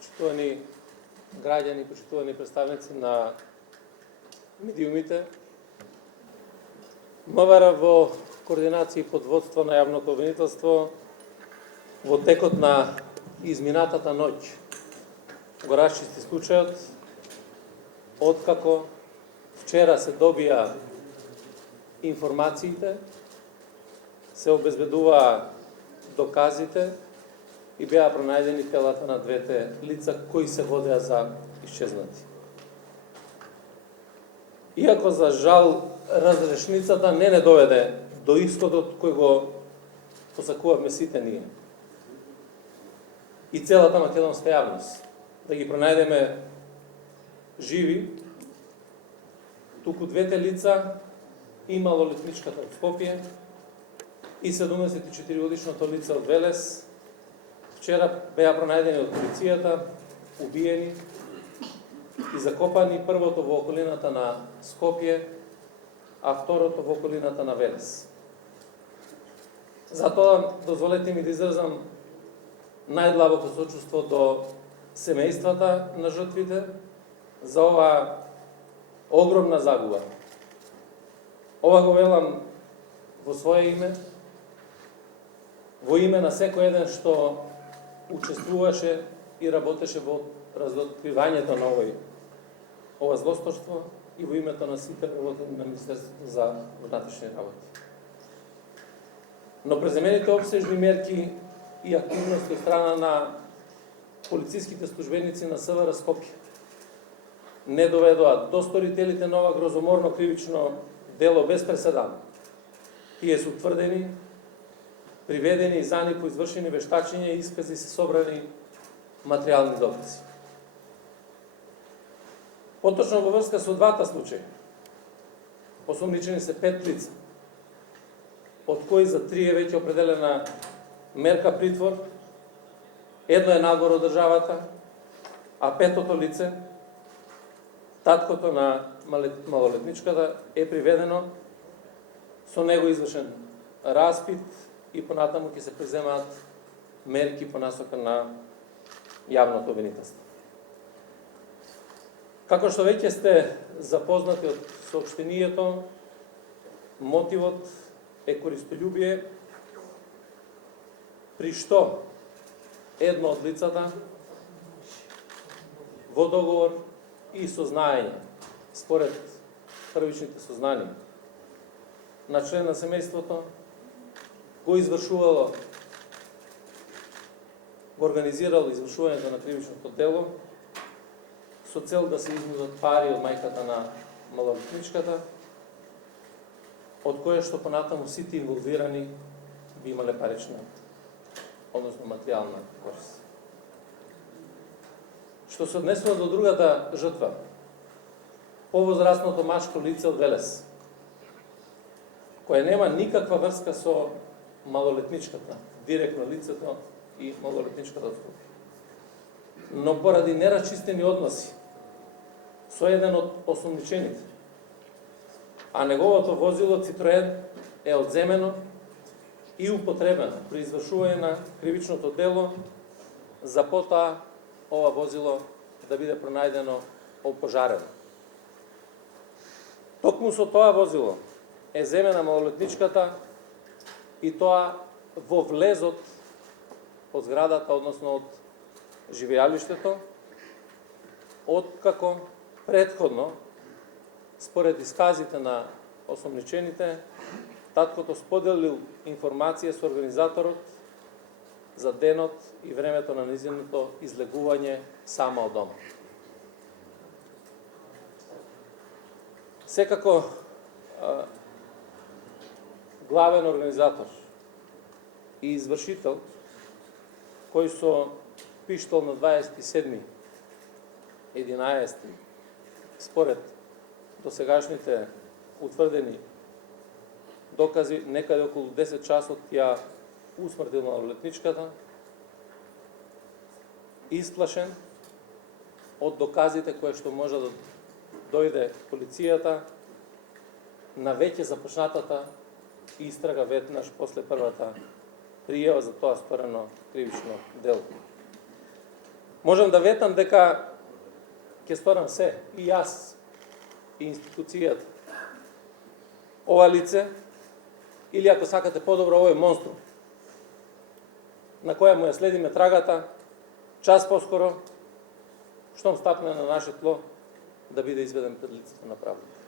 Почитувани граѓани, почитувани представници на медиумите, МВР во координација и подводство на јавното обвинителство во текот на изминатата ноќ го расчисти случајот, откако вчера се добија информациите, се обезбедуваа доказите и беа пронајдени телата на двете лица кои се водеа за исчезнати. Иако за жал разрешницата не доведе до исходот кој го посакувавме сите ние и целата македонска јавност, да ги пронајдеме живи, туку двете лица и малолетничката од Скопје и 74-годишното лице од Велес вчера беа пронајдени од полицијата, убиени и закопани, првото во околината на Скопје, а второто во околината на Велес. Затоа дозволете ми да изразам најдлабоко сочувство до семејствата на жртвите за оваа огромна загуба. Ова го велам во свое име, во име на секој еден што учествуваше и работеше во разоткривањето на ова злосторство и во името на сите работени на Министерството за внатрешни работи. Но преземените обсежни мерки и активности од страна на полициските службеници на СВР Скопје не доведоа до сторителите на ова грозоморно кривично дело без преседан. Тие се утврдени, приведени и за нив по извршени вештачења и искази се собрани материјални докази. Поточно во врска со двата случаи, осомничени се 5 лица, од кои за 3 е веќе определена мерка притвор, едно е надвор од државата, а 5-тото лице, таткото на малолетничката, е приведено, со него извршен распит и понатаму ќе се преземаат мерки по насока на јавното обвинителство. Како што веќе сте запознати од соопштението, мотивот е користолюбие, при што едно од лицата во договор и сознаење, според првичните сознанија на член на семејството, го извршувало, го организирало извршувањето на кривичното дело со цел да се изнудат пари од мајката на малолетничката, од кое што понатаму сите инволвирани би имале парична, односно материјална корист. Што се однесува до другата жртва, повозрастното машко лице од Велес, која нема никаква врска со малолетничката, директно лицето и малолетничката од Скопје. Но поради нерасчистени односи со еден од осомничените, а неговото возило Цитроен е одземено и употребено при извршување на кривичното дело, за потоа ова возило да биде пронајдено опожарено. Токму со тоа возило е земена малолетничката и тоа во влезот од зградата, односно од живеалиштето, откако претходно, според исказите на осомничените, таткото споделил информација со организаторот за денот и времето на низиното излегување сама од дома. Секако, главен организатор и извршител, кој со пиштол на 27.11. според досегашните утврдени докази, некаде околу 10 часот ја усмртил малолетничката, исплашен од доказите кои што може да дојде полицијата на веќе започнатата истрага веднаш после првата пријава за тоа сторено кривично дело. Можам да ветам дека ќе сторам се, и јас, и институцијата, ова лице, или ако сакате подобро, овој монструм, на која му ја следиме трагата, час поскоро, штом стапне на наше тло, да биде изведен пред лицето на правдата.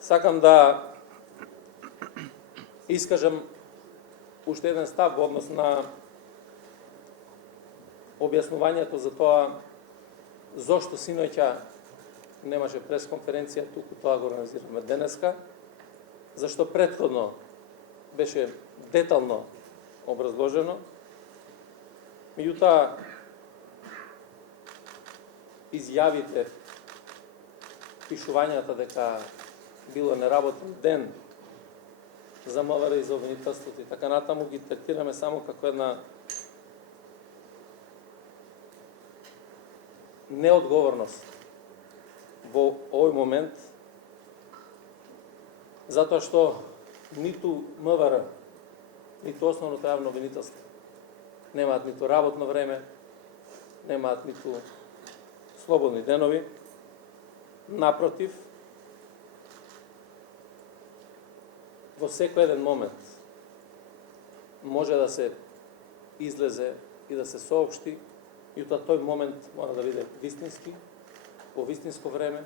Сакам да искажам уште еден став во однос на објаснувањето за тоа зошто синоќа немаше пресконференција, туку тоа го организираме денеска, зашто претходно беше детално образложено. Меѓутоа, изјавите, пишувањата дека било неработен ден за МВР и за обвинителството и така натаму, ги третираме само како една неодговорност во овој момент, затоа што ниту МВР, ниту основното јавно обвинителство немаат ниту работно време, немаат ниту слободни денови. Напротив, во секој еден момент може да се излезе и да се соопшти, и тој момент мора да биде вистински, во вистинско време,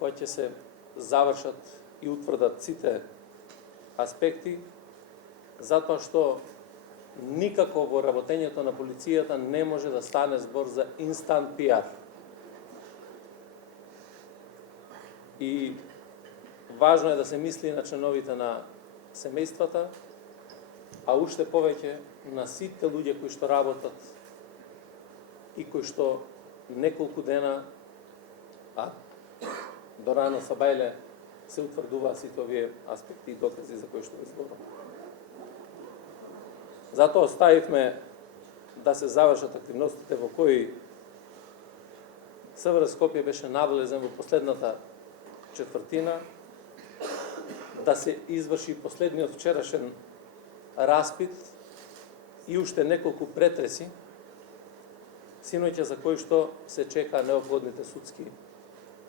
кој ќе се завршат и утврдат сите аспекти, затоа што никако во работењето на полицијата не може да стане збор за инстант пиар. И важно е да се мисли на членовите на семејствата, а уште повеќе на сите луѓе кои што работат и кои што неколку дена, а до рано сабајле, се утврдуваат сите овие аспекти и докази за кои што ви зборувам. Затоа оставивме да се завршат активностите во кои СВР Скопје беше надлезен во последната четвртина, да се изврши последниот вчерашен распит и уште неколку претреси, синоќа за кои што се чека неопходните судски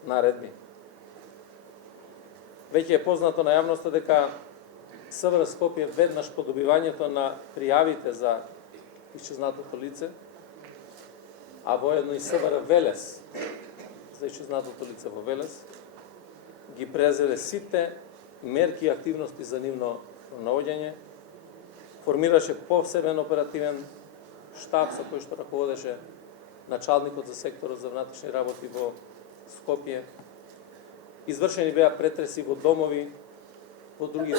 наредби. Веќе е познато на јавноста дека СВР Скопје веднаш по добивањето на пријавите за исчезнатото лице, а воедно и СВР Велес за исчезнатото лице во Велес, ги презеде сите мерки и активности за нивно наоѓање, формираше посебен оперативен штаб со кој што раководеше началникот за секторот за внатрешни работи во Скопје. Извршени беа претреси во домови, во други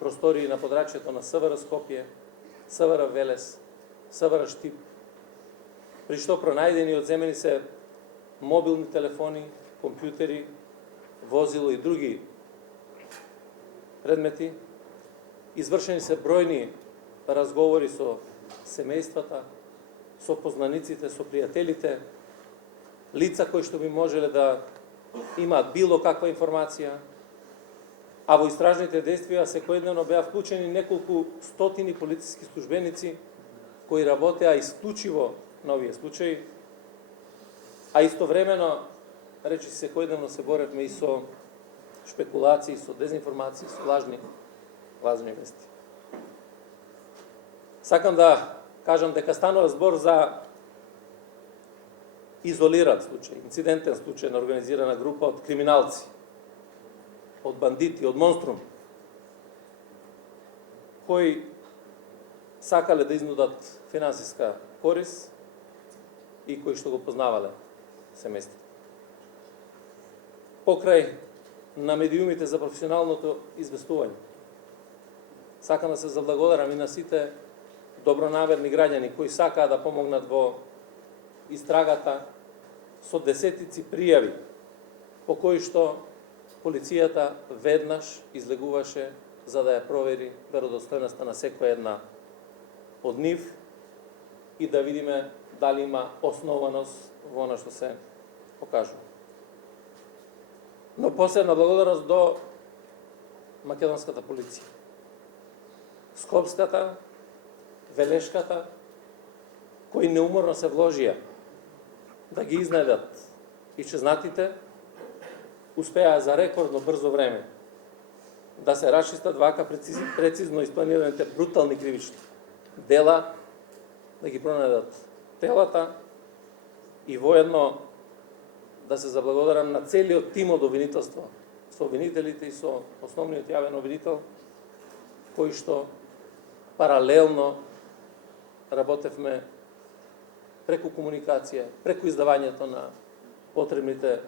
простории на подрачјето на СВР Скопје, СВР Велес, СВР Штип, при што пронајдени и одземени се мобилни телефони, компјутери, возило и други предмети. Извршени се бројни разговори со семејствата, со познаниците, со пријателите, лица кои што би можеле да имаат било каква информација, а во истражните действија секојдневно беа вклучени неколку стотини полициски службеници кои работеа исклучиво на овие случаи, а истовремено, речи секојдневно се боревме и со шпекулации, со дезинформации, со лажни вести. Сакам да кажам дека станува збор за изолиран случај, инцидентен случај на организирана група од криминалци, од бандити, од монструм, кои сакале да изнудат финансиска корис и кои што го познавале семејството. Покрај на медиумите за професионалното известување, сакам да се заблагодарам и на сите добронаверни граѓани кои сакаа да помогнат во истрагата со десетици пријави по кои што полицијата веднаш излегуваше за да ја провери веродостојноста на секоја една од нив и да видиме дали има основаност во она што се покажува. Но посебна благодарност до македонската полиција, скопската велешката, кои неуморно се вложија да ги изнедат исчезнатите, успеа за рекордно брзо време да се расчистат вака прецизно испланираните брутални кривични дела, да ги пронајдат телата и воедно да се заблагодарам на целиот тим од обвинителство, со обвинителите и со основниот јавен обвинител, кои што паралелно работевме преку комуникација, преку издавањето на потребните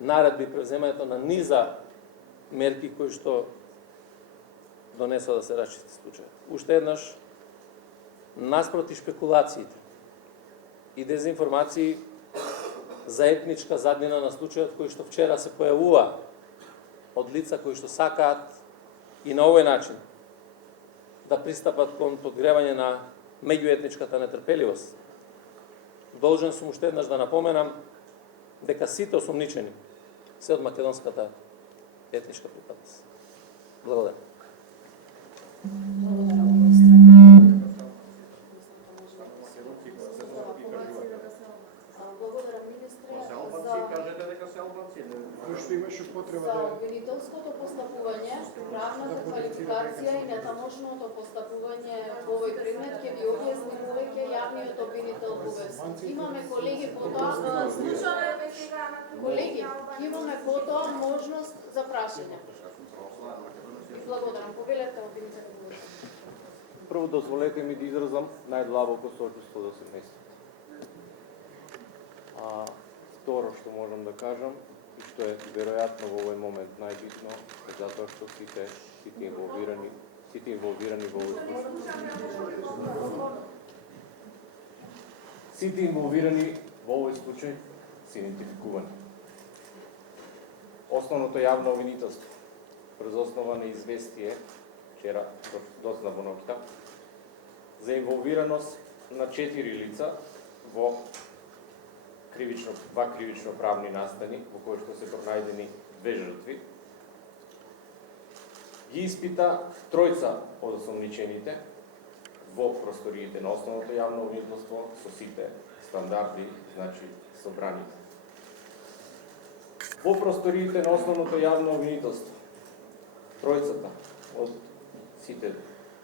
наредби, превземањето на низа мерки кои што донесоа да се расчисти случајот. Уште еднаш, наспроти шпекулациите и дезинформации за етничка заднина на случајот кои што вчера се појавува од лица кои што сакаат и на овој начин да пристапат кон подгревање на меѓуетничката нетрпеливост, должен сум уште еднаш да напоменам дека сите осомничени се од македонската етничка припадност. Благодарам. Благодарам, министре, Кажете дека се албанци. Што имаше потреба за да обвинителското постапување, правната квалификација и нетамошното постапување во овој предмет ќе ви објасни повеќе јавниот обвинител Бубевски. Имаме колеги потоа, колеги, имаме потоа можност за прашање. Благодарам, повелете обвинител Бубевски. Прво дозволете ми да изразам најдлабоко сочувство до семејството. Второ што можам да кажам, и што е веројатно во овој момент најбитно, е затоа што сите инволвирани во овој случај. Сите инволвирани во овој случај се идентификувани. Основното јавно обвинителство, врз основа на известие вчера доцна во ноќта, за инволвираност на 4 лица во кривично правни настани во кои што се пронајдени 2 жртви, ги испита тројца од осомничените во просториите на основното јавно обвинителство со сите стандарди, значи собраните. Во просториите на основното јавно обвинителство, тројцата од сите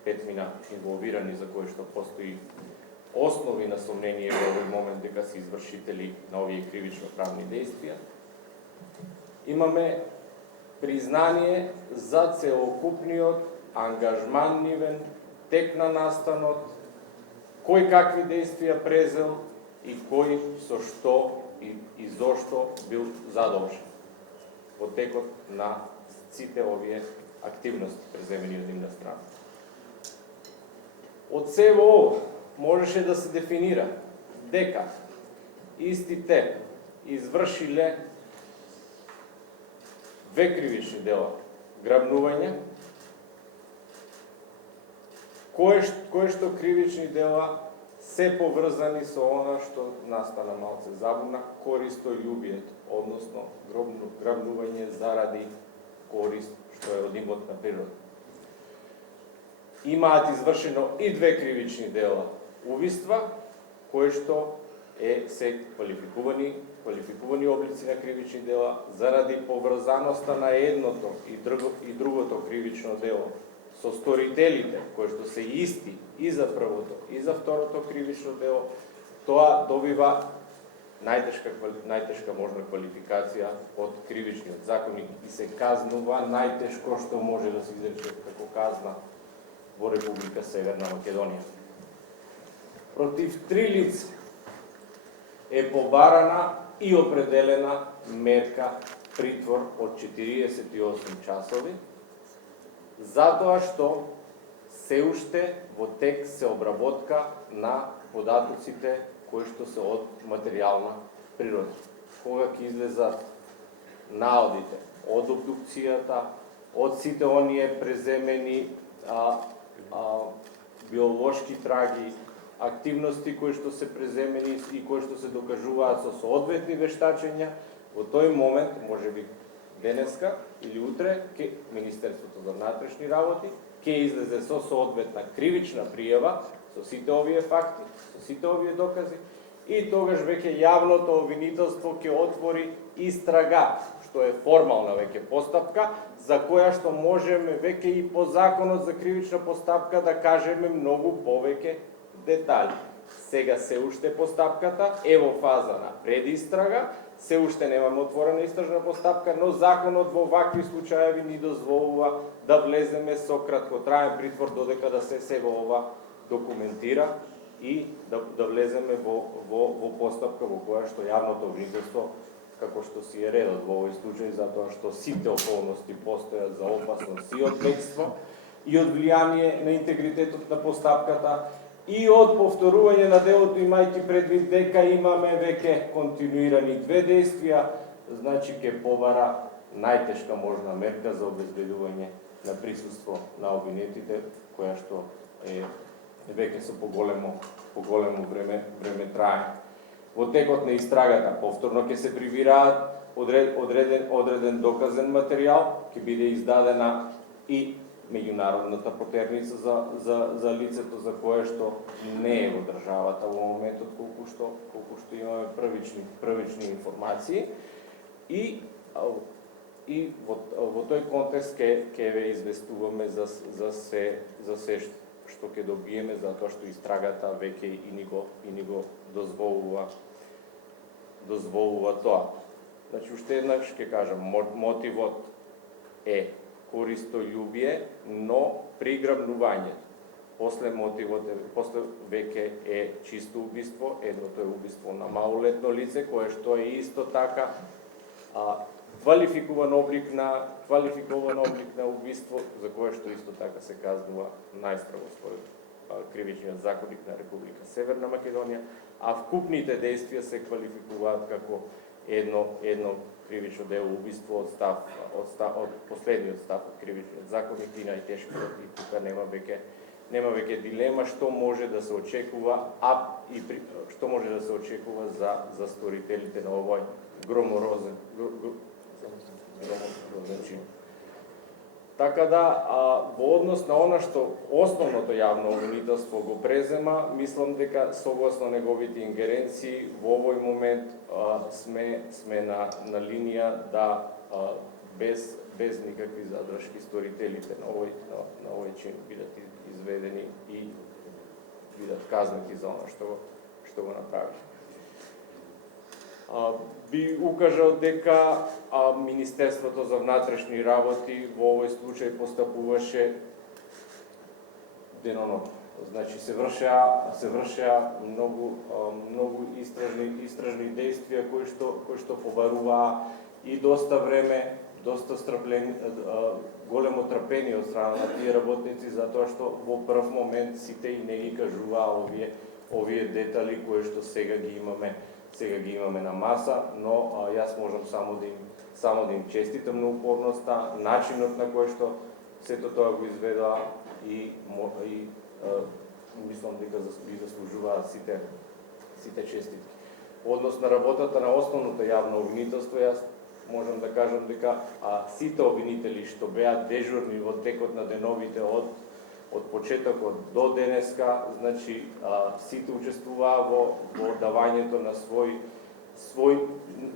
5 инволвирани за кои што постои основи на сомнение во овој момент дека се извршители на овие кривично правни действија, имаме признание за целокупниот ангажман нивен, тек на настанот, кој какви действија презел и кој со што и зошто бил задолжен во текот на сите овие активности преземени од нивна страна. Од сево ово можеше да се дефинира дека истите извршиле 2 кривични дела: грабнување, кои што кривични дела се поврзани со она што настана малце забуна, користолюбието, односно грабнување заради корист што е од имот на природа. Имаат извршено и 2 кривични дела: убиства, кои што се квалификувани облици на кривични дела заради поврзаноста на едното и другото кривично дело со сторителите, кои што се исти и за првото и за второто кривично дело. Тоа добива најтешка можна квалификација од кривичниот законник и се казнува најтешко што може да се изрече како казна во Република Северна Македонија. Против 3 лица е побарана и определена мерка притвор од 48 часови, затоа што се уште во тек се обработка на податоците кои што се од материјална природа. Кога ќе излезат наодите од обдукцијата, од сите оние преземени биолошки траги, активности кои што се преземени и кои што се докажуваат со соодветни вештачења, во тој момент, можеби денеска или утре, Министерството за внатрешни работи ќе излезе со соодветна кривична пријава со сите овие факти, со сите овие докази, и тогаш веќе јавното обвинителство ќе отвори истрага, што е формална веќе постапка, за која што можеме веќе и по законот за кривична постапка да кажеме многу повеќе детали. Сега се уште постапката е во фаза на предистрага, се уште немаме отворена истражна постапка, но законот во вакви случаеви ни дозволува да влеземе со краткотраен притвор додека да се во ова документира и да влеземе во постапка во која што јавното обвинителство, како што си е редот во овој случај, затоа што сите околности постојат за опасност и од бегство, и од влијание на интегритетот на постапката, и од повторување на делото, имајќи предвид дека имаме веќе континуирани две действија, значи ќе побара најтешка можна мерка за обезбедување на присуство на обвинетите, која што е веќе со поголемо време трае. Во текот на истрагата повторно ќе се прибираат одреден доказен материјал, ќе биде издадена и меѓународната потерница за лицето за кое што не е во државата во моментот колку што имаме првични информации и во тој контекст ќе ве известуваме за се што ќе добиеме, затоа што истрагата веќе и ни го дозволува тоа. Значи, уште еднаш ќе кажам, мотивот е користољубие, но приграбнувањето. После веќе е чисто убиство, едното е убиство на малолетно лице, кое што е исто така квалификуван облик на убиство, за кое што исто така се казнува најстрого според кривичниот законник на Република Северна Македонија, а вкупните действија се квалификуваат како едно кривично дело убиство од последниот став од кривичниот законник и најтешкиот, и тука нема веќе дилема што може да се очекува, што може да се очекува за сторителите на овој громорозен чин. Така да, во однос на она што основното јавно обвинителство го презема, мислам дека согласно неговите ингеренции во овој момент сме на линија да без никакви задршки сторителите на овој чин бидат изведени и бидат казнети за она што го направи. Би укажал дека Министерството за внатрешни работи во овој случај постапуваше денонокно. Значи се вршеа многу истражни действија кои што побаруваа и доста време, доста големо трпение од страна на тие работници, затоа што во прв момент сите и не ги кажуваа овие детали кои што сега ги имаме на маса, но јас можам само да им честитам на упорноста, начинот на кој што сето тоа го изведаа и мислам дека ги заслужуваат сите честитки. Однос на работата на основното јавно обвинителство, јас можам да кажам дека сите обвинители што беа дежурни во текот на деновите од почетокот до денеска, значи сите учествуваа во давањето на свој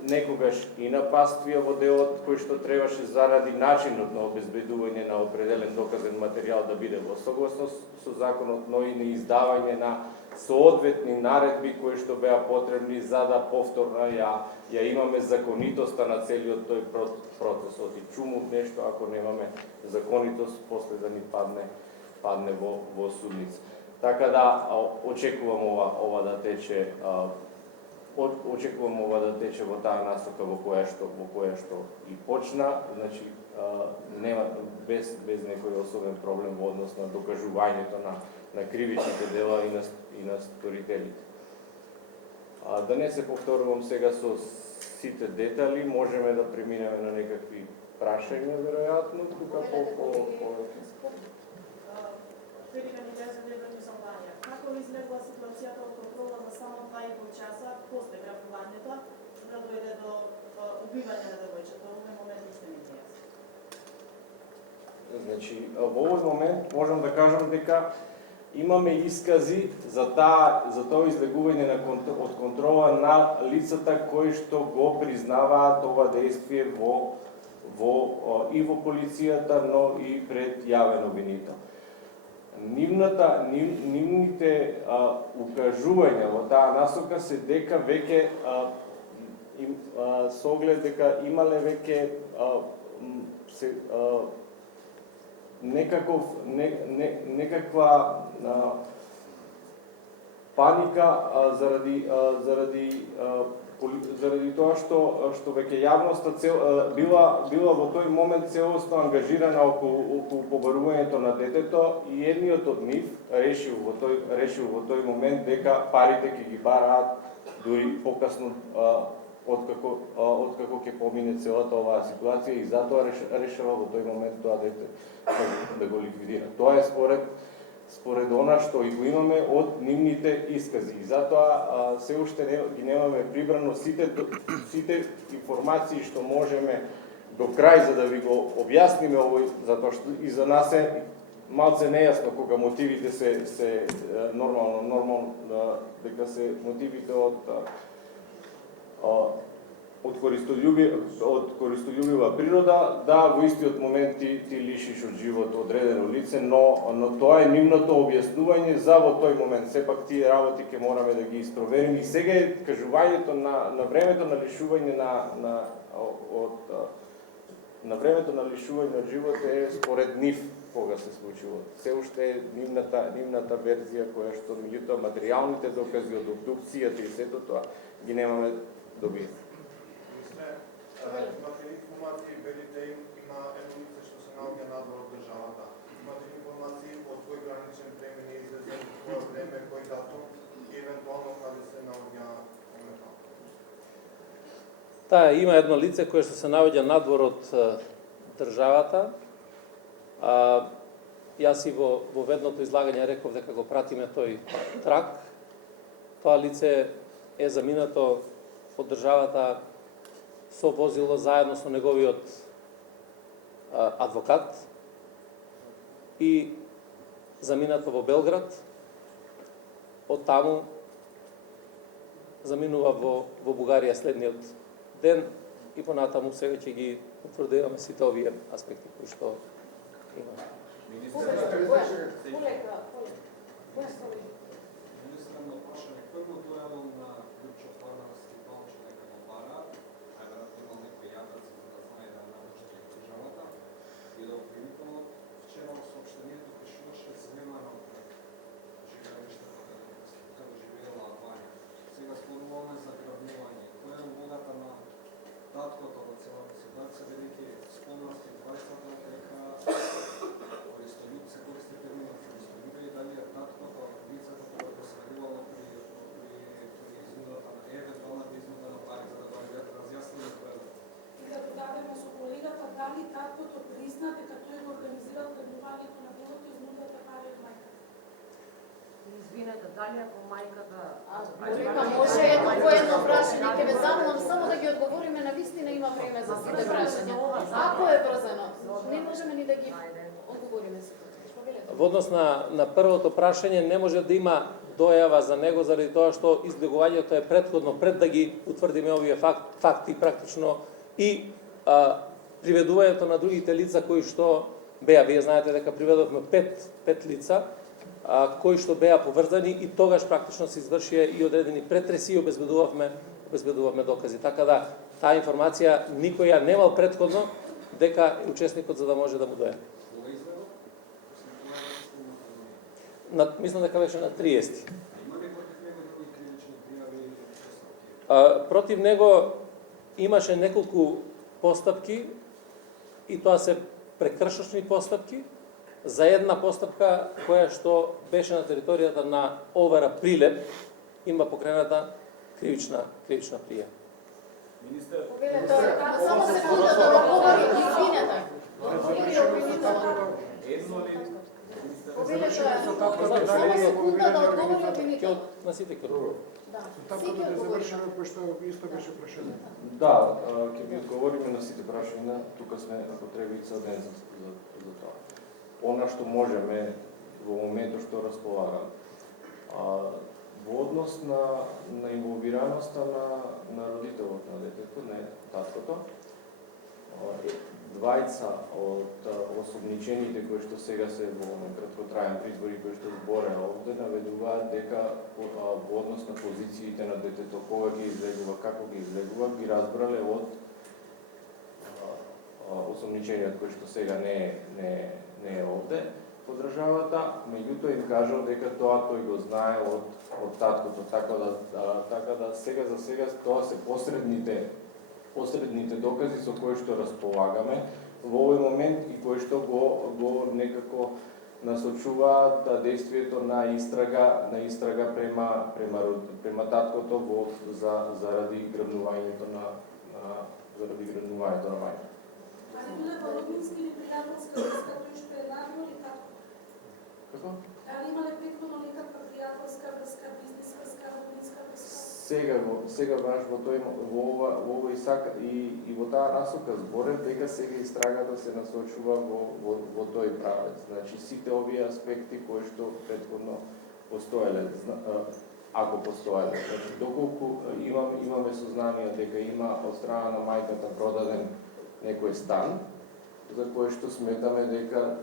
некогаш и напаствија во делот кој што требаше заради начинот на обезбедување на определен доказен материјал да биде во согласност со законот, но и на издавање на соодветни наредби кои што беа потребни за да повторно ја имаме законитоста на целиот тој процес. Оти чумут нешто ако немаме законитост после да ни падне во судница. Така да очекувам ова да тече во таа насока во која што и почна, значи нема без некој особен проблем во однос на докажувањето на кривичните дела и на сторителите. Да не се повторувам сега со сите детали, можеме да преминеме на некакви прашања веројатно тука Велика ни кажа Лебрани Салбанија. Како изгледала ситуацијата од контрола на само 2,5 часа после грабувањето, да дојде до убивање на девојчето? Во овој момент уште не е јасно. Значи, во овој момент можам да кажам дека имаме искази за тоа излегување од контрола на лицата кои што го признаваат ова действие и во полицијата, но и пред јавен обвинител. Нивните укажувања во таа насока се дека веќе со оглед дека имале веќе некаква паника заради тоа што веќе јавноста била во тој момент целосно ангажирана околу побарувањето на детето и едниот од нив решил во тој момент дека парите ќе ги бараат дури покасно откако ќе помине целата оваа ситуација и затоа решава во тој момент тоа дете да го ликвидира. Тоа е според она што и го имаме од нивните искази. И затоа се уште ги немаме прибрано сите информации што можеме до крај за да ви го објасниме овој, затоа што и за нас е малце нејасно кога мотивите се нормално дека се мотивите од користолюбива природа, да, во истиот момент ти лишиш од живот одредено лице, но тоа е нивното објаснување за во тој момент. Сепак тие работи ќе мораме да ги испровериме и сега е кажувањето на времето на лишување на времето на лишување од живот е според нив кога се случило. Се уште е нивната верзија која што меѓутоа материјалните докази од обдукцијата и сето тоа ги немаме добити. Имате ли информации, велите има едно лице што се наоѓа надвор од државата? Имате ли информации од кој граничен премин е излезен, кој време, кој датум и евентуално каде се наоѓа моментално? Таа има едно лице кое што се наоѓа надвор од државата. Јас и во ведното излагање реков дека го пратиме тој трак. Тоа лице е заминато од државата со возило заедно со неговиот адвокат и заминато во Белград. Од таму заминува во Бугарија следниот ден и понатаму сега ќе ги утврдуваме сите овие аспекти кои што има. Дали таткото призна дека тој го организирал тргнувањето на делото и изнудата пари од мајката? Извинете, дали ако мајката... Дека може едно по едно прашање, ќе ве замолам само да ги одговориме на вистина, има време за сите прашања. Ако е брзано, не можеме ни да ги одговориме сите. Во однос на првото прашање не може да има дојава за него заради тоа што излегувањето е претходно пред да ги утврдиме овие факти практично и приведувањето на другите лица кои што беа, вие знаете дека приведовме пет лица кои што беа поврзани и тогаш практично се извршија и одредени претреси и обезбедувавме докази. Така да таа информација никој ја немал претходно дека учесникот за да може да му дојде. Мислам дека беше на 30. Против него имаше неколку постапки и тоа се прекршочни постапки за една постапка која што беше на територијата на Овара Прилеп, има покрената кривична прија. Министер, само секунда да одговори, извинете. Само секунда да одговори обвинител. На сите ќе одговори. Таткото да завршиме, пошто исто беше прашање. Да, ќе ви одговориме на сите прашања, тука сме потребица ден за тоа. Она што можеме во моментот што располагам. Во однос на инволвираноста на родителот на детето, не таткото, двајца од осомничените кои што сега се во краткотраен призбори кои што збореа овде наведуваат дека во однос на позициите на детето, кога ги излегува, како ги излегува, ги разбрале од осомничениот кој што сега не е овде по државата, меѓутоа им кажал дека тоа тој го знае од таткото, така да сега за сега тоа се посредните докази со кои што располагаме во овој момент и кои што го некако насочуваат действието на истрага према таткото заради грабнувањето на мајка. Али биле во роднински или пријателска врска тој што е надвор и како? Како? Дали имале претходно некаква пријателска врска, бизнис врска, роднинска врска? Сега баш во овој сака и во таа насока зборев дека сега истрагата се насочува во тој правец. Значи сите овие аспекти кои што претходно постоеле, ако постоеле. Значи доколку имаме сознание дека има од страна на мајката продаден некој стан, за кој што сметаме дека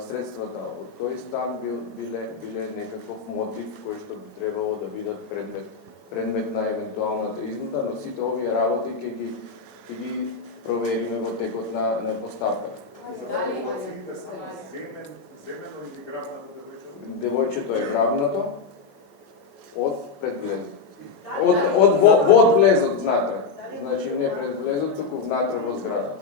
средствата од тој стан биле некаков мотив кој што би требало да бидат предмет на евентуалната изнуда, но сите овие работи ќе ги провериме во текот на постапката. Земено или грабнато девојчето? Девојчето е грабнато од предвлезот. Од влезот внатре. Значи не пред влезот, туку внатре во зградата.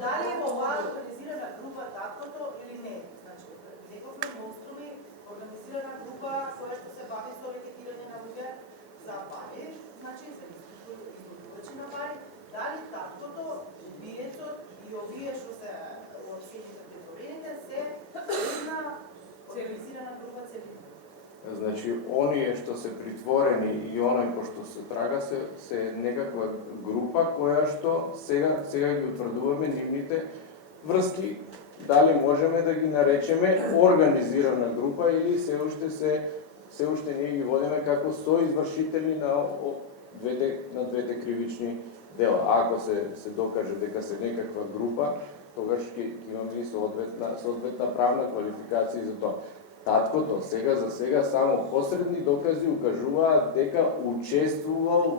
Дали во оваа организирана група таткото или не? Значи, рековме монструми, организирана група која што се бави со рекетирање на луѓе за пари, значи се излучувачи на пари. Дали таткото, биецот и овие што се уопштените притворените се една организирана група целина? Значи, оние што се притворени и оној кој што се трага се некаква група која што сега ги утврдуваме нивните врски, дали можеме да ги наречеме организирана група или се уште ние ги водиме како соизвршители на двете кривични дела. Ако се докаже дека се некаква група, тогаш ќе имаме и соодветна правна квалификација за тоа. Таткото сега за сега само посредни докази укажуваат дека учествувал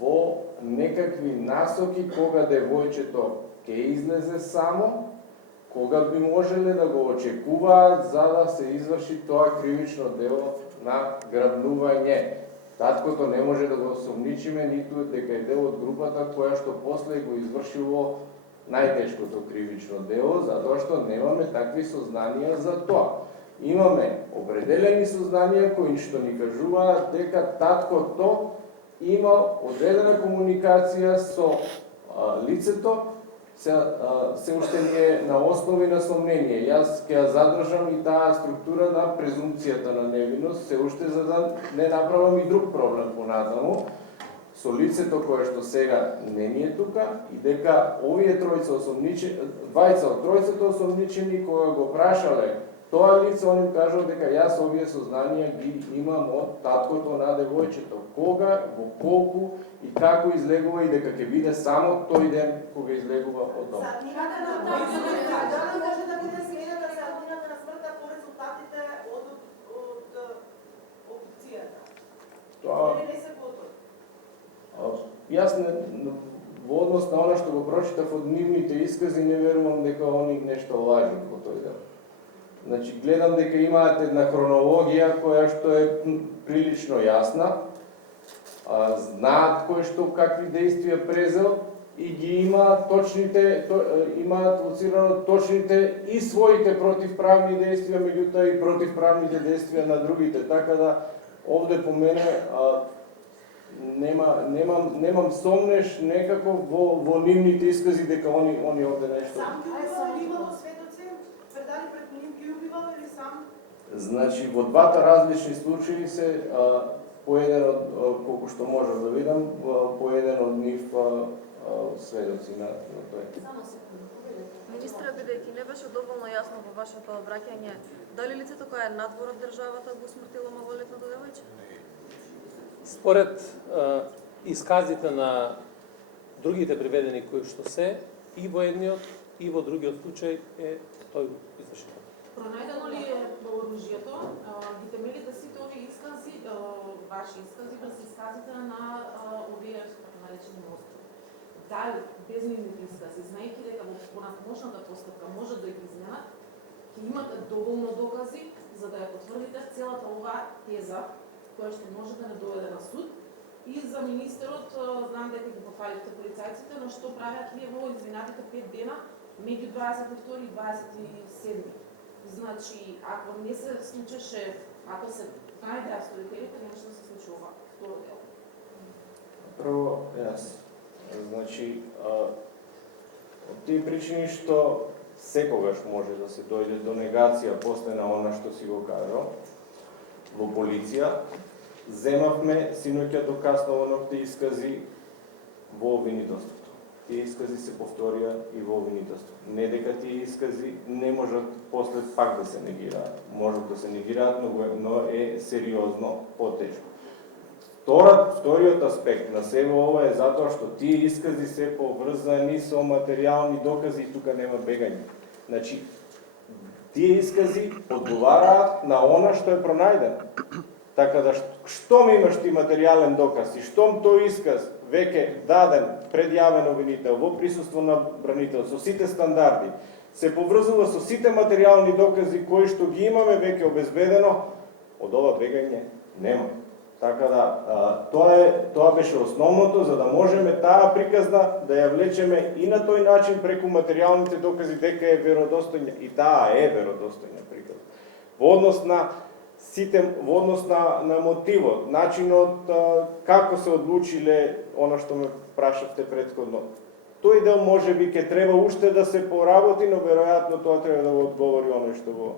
во некакви насоки кога девојчето ќе излезе само, кога би можеле да го очекуваат за да се изврши тоа кривично дело на грабнување. Таткото не може да го сомничиме ниту дека е дел од групата која што после го извршило најтешкото кривично дело, затоа што немаме такви сознанија за тоа. Имаме определени сознанија кои што ни кажуваат дека таткото има одредена комуникација со лицето, се уште не е на основи на сомнение. Јас ќе ја задржам и таа структура на презумпцијата на невиност, се уште за да не направам и друг проблем понатаму, со лицето кое што сега не ни е тука и дека овие двајца од тројцата осомничени кога го прашале тоа лице, он им кажал дека јас овие сознанија ги имам од таткото на девојчето. Кога, во колку и како излегува и дека ќе биде само тој ден кога излегува од дома. Дали може да биде следната саднината на смртта по резултатите од опцијата? Тоа Или не се готови? Јас во однос на она што го прочитав од нивните искази не верувам дека они нешто лажат во тој дел. Значи гледам дека имаат една хронологија која што е прилично јасна, знаат кој што какви действија презел и ги имаат лоцирано точните и своите противправни действија, меѓутоа и противправните действија на другите. Така да овде по мене немам сомнеш некако во нивните искази дека они овде нешто. Сам ги убивал или имало светоци? Предали пред ним ги убивал или сам? Значи во двата различни случаи се по еден од колку што можам да видам, по еден од нив сведоци на тој. Само секунду. Министре, бидејќи не беше доволно јасно во вашето обраќање, дали лицето кое е надвор од државата го усмртило малолетното девојче? Според исказите на другите приведени кои што се, и во едниот и во другиот случај е тој извршител. Пронајдено ли е оружјето? Ги темелите сите овие искази, ваши искази, врз исказите на овие така наречени мостри. Дали без нивните искази, знаејќи дека во понатамошната постапка можат да ги изменат, ќе имате доволно докази за да ја потврдите целата оваа теза, која што може да не доведе на суд. И за министерот, знам дека ги пофалите полицајците, но што правят лие во изминатите 5 дена меѓу 22 и 27. Значи, ако не се случеше, ако се најдеа сторителите, нешто да се случи ова второ дело. Прво, јас. Значи, од тие причини што секогаш може да се дојде до негација после на она што си го кажал, во полиција, земавме синоќа до касно во ноќта искази во обвинителството. Тие искази се повторија и во обвинителството. Не дека тие искази не можат после пак да се негираат. Можат да се негираат, но е сериозно потешко. Вториот аспект на себе ова е затоа што тие искази се поврзани со материјални докази и тука нема бегање. Значи, тие искази одговараат на она што е пронајдено. Така да штом имаш ти материјален доказ и штом тој исказ веќе даден предјавен обвинител во присуство на бранител со сите стандарди, се поврзува со сите материјални докази кои што ги имаме веќе обезбедено, од ова бегање нема. Така да, тоа беше основното, за да можеме таа приказна да ја влечеме и на тој начин преку материјалните докази дека е веродостојна, и таа е веродостојна приказна. Во однос на на мотивот, начинот како се одлучиле, она што ме прашавте претходно. Тој дел може би ќе треба уште да се поработи, но веројатно тоа треба да го одговори оној што го...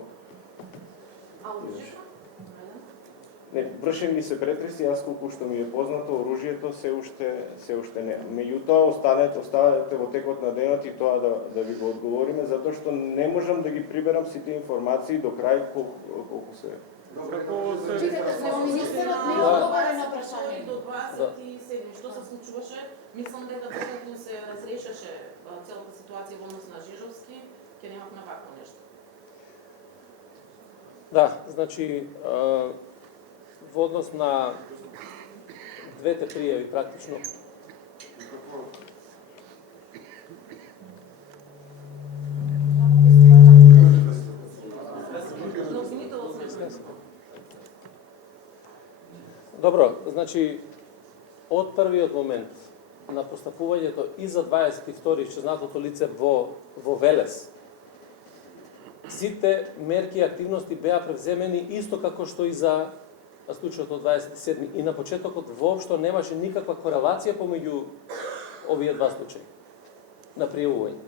Не, вршени се претреси, јас колку што ми е познато, оружјето се уште не. Меѓутоа, оставете во текот на денот и тоа да ви го одговориме, затоа што не можам да ги приберам сите информации до крај колку се... Чекайте, само министерот не одговори на прашање. До 27. Што се случуваше? Мислам дека доколку се разрешеше целата ситуација во однос на Жежовски, ќе немавме вакво нешто. Да, значи, во однос на двете пријави практично Добро, значи од првиот момент на постапувањето и за 22 исчезнатото лице во Велес, сите мерки и активности беа превземени исто како што и за случајот од 27 и на почетокот воопшто немаше никаква корелација помеѓу овие два случаи на пријавување.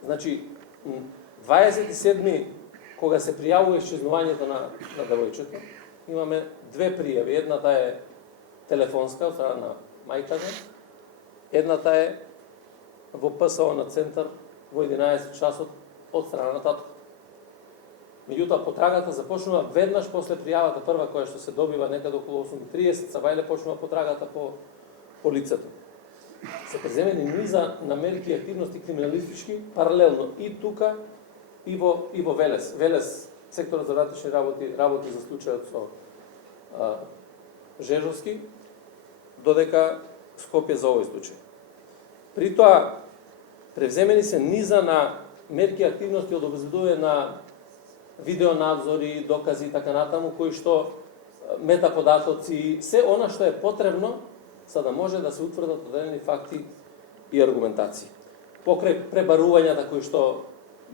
Значи 27 кога се пријавува исчезнувањето на девојчето, имаме две пријави. Едната е телефонска од страна на мајката, едната е во ПСО на центар во 11 часот од страна на татото. Меѓутоа, потрагата започнува веднаш после пријавата прва која што се добива некаде околу 8:30, Савајле почнува потрагата по лицето. Се преземени низа на мерки и активности криминалистички паралелно и тука и во Велес. Велес, секторот за внатрешни работи за случајот со Жежовски, додека Скопје за овој случај. При тоа, превземени се низа на мерки и активности од обезбедување на видеонадзори, докази и така натаму, кои што метаподатоци, се она што е потребно за да може да се утврдат одредени факти и аргументации. Покрај пребарувањата кои што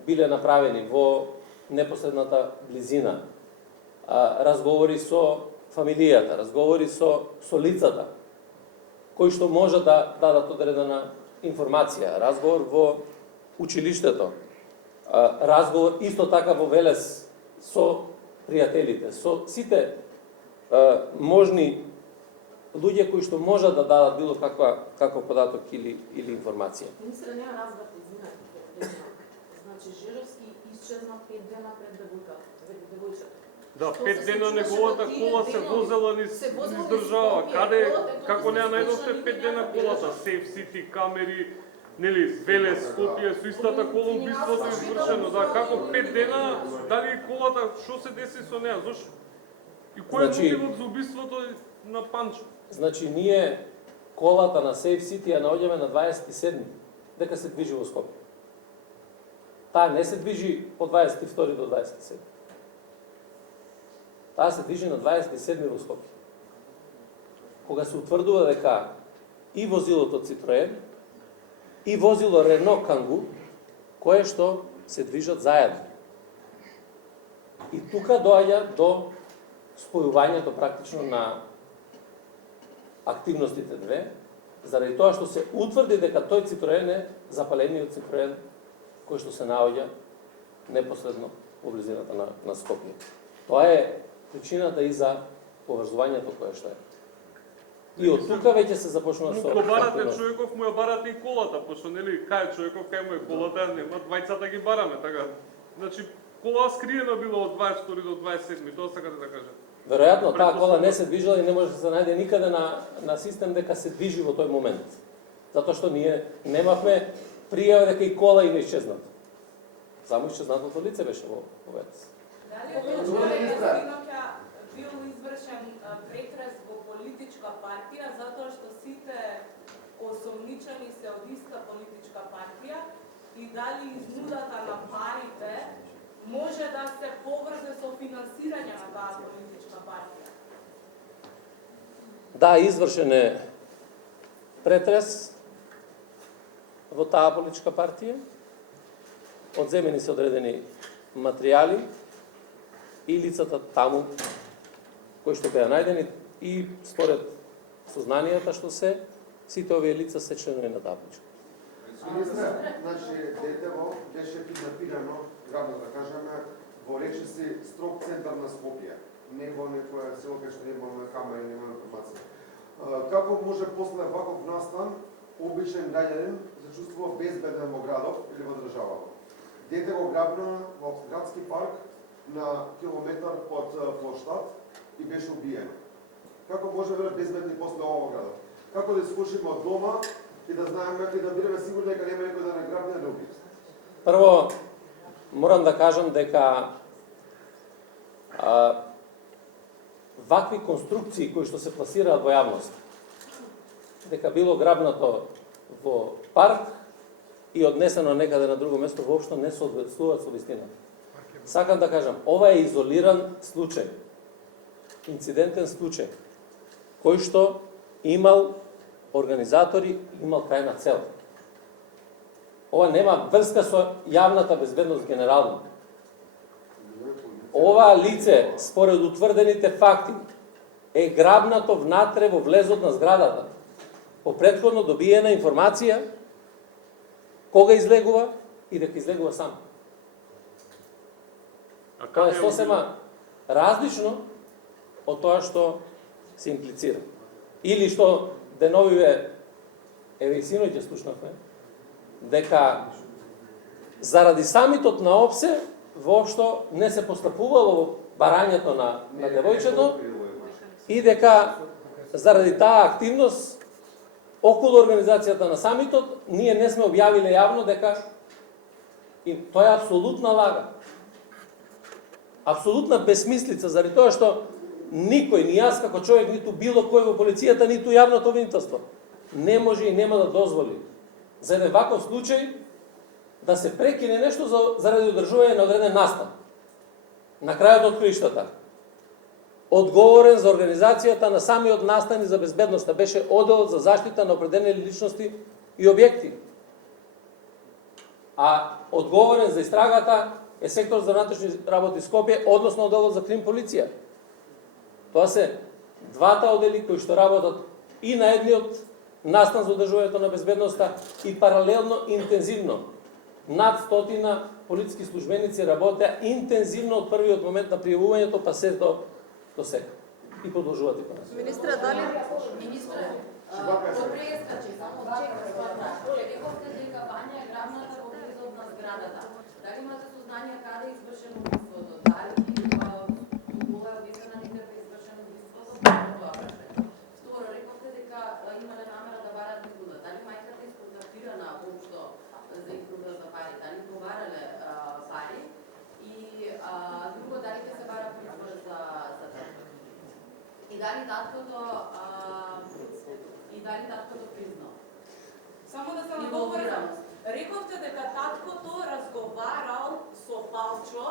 биле направени во непосредната близина, разговори со фамилијата, разговори со лицата, кои што може да дадат одредена информација, разговор во училиштето, разговор исто така во Велес со пријателите, со сите можни луѓе кои што можат да дадат било каков податок или информација. Министре, не разбрате, извинете, одредено. Значи Жировски исчезна 5 дена пред девојчето. Да, Што 5 се дена случуваше неговата во тие кола се денови? возела низ Се возела низ држава. Скопје, Каде, колата е како тоа не ја се најдовте случна, 5 дена никој не ја колата? забележа. Safe City, камери, нели, Велес, Скопје, со истата кола убиството е извршено. Да, како 5 дена, дали колата, што се деси со неа, зошто? И кој е Значи- мотивот за убиството на Панчо? Значи, ние колата на Safe City ја наоѓаме на 27 дека се движи во Скопје. Таа не се движи од 22 до 27. Таа се движи на 27 во Скопје. Кога се утврдува дека и возилото Citroen и возило Renault Kangoo, кое што се движат заедно. И тука доаѓа до спојувањето практично на активностите две, заради тоа што се утврди дека тој Citroen е запалениот Citroen кој што се наоѓа непосредно во близината на Скопје. Тоа е причината и за поврзувањето кое што е. И од тука веќе се започнува Ну, со... ко барате човеков, му ја барате и колата, пошто нели, кај човеков, кај му е колата, нема, двајцата ги бараме, така. Значи, кола скриена било од 22 до 27, тоа сакате да кажете. Веројатно, таа кола не се движела и не може да се најде никаде на систем дека се движи во тој момент. Затоа што ние немавме пријава дека и кола има исчезнато. Само исчезнатото лице беше во ВЕЦ. Дали е синоќа бил извршен претрес во политичка партија затоа што сите осомничени се од иста политичка партија и дали изнудата на парите може да се поврзе со финансирање на таа политичка партија? Да, извршен е претрес во таа политичка партија. Одземени се одредени материјали и лицата таму кои што беа најдени и според сознанијата што сите овие лица се членови на таа политичка. Министре, значи детево беше киднапирано, грабно да кажеме, во речиси строг центар на Скопје. Не во некоја село кај што немаме камери, немаме информација. Како може после ваков настан обичен граѓанин се чувствува безбеден во градот или во државата? Дете го грабно во градски парк на километар од площад и беше убиено. Како може да бидат безбедни после ова во градот? Како да искушиме од дома и да знаеме и да бидеме сигурни дека нема некој да не грабне да не убие? Прво, морам да кажам дека вакви конструкции кои што се пласираат во јавност, дека било грабнато во парк и однесено некаде на друго место, воопшто не соодветствуваат со вистината. Сакам да кажам, ова е изолиран случај, инцидентен случај, кој што имал организатори, имал крајна цел. Ова нема врска со јавната безбедност генерално. Ова лице, според утврдените факти, е грабнато внатре во влезот на зградата. По претходно добиена информација кога излегува и дека излегува сам. Тоа е сосема различно од тоа што се имплицира. Или што деновиве, еве и синоќа слушнавме, дека заради самитот на ОПСЕ воопшто не се постапувало во барањето на девојчето и дека заради таа активност околу организацијата на самитот ние не сме објавиле јавно дека и тоа е апсолутна лага. Апсолутна безсмислица, заради тоа што никој, ни јас како човек, ниту било кој во полицијата, ниту јавното обвинителство не може и нема да дозволи за еден ваков случај да се прекине нешто заради одржување на одреден настан. На крајот од краиштата, одговорен за организацијата на самиот настан и за безбедноста беше Оделот за заштита на определени личности и објекти. А одговорен за истрагата е сектор за внатрешни работи Скопје, односно Оделот за крим полиција. Тоа се двата одели кои што работат и на едниот настан за одржувањето на безбедноста и паралелно интензивно. Над 100 полициски службеници работеа интензивно од првиот момент на пријавувањето па се до сега. И продолжуваат и понатаму. Министре, дали Министре, добре искачи, само чекам. Рековте дека Вања е грабната во близок на зградата. Дали имате сознание каде е извршено убиството? Дали кола е обвисена некаде е извршено убиството? Тоа прашање. Второ, рековте дека имале намера да барат изгода. Дали мајката е сконтактирана воопшто за изгода за пари? Дали проварале пари? И друго, дали ќе се бара притвор за тоа? И дали таткото признал? Само да се наговорам. Рековте дека таткото разговарал со Палчо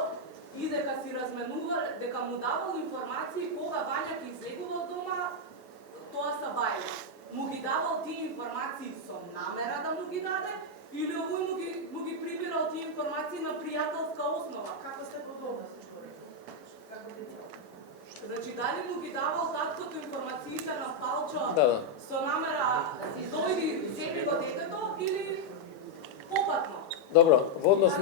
и дека си разменувал, дека му давал информации кога Вања ќе излегува од дома, тоа са бајле. Му ги давал тие информации со намера да му ги даде или овој му ги прибирал тие информации на пријателска основа? Како сте подобна со човек? Како би цел? Значи, дали му ги давал таткото информациите на Палчо Да. со намера да си дојди, земи го детето или попатно? Добро, во однос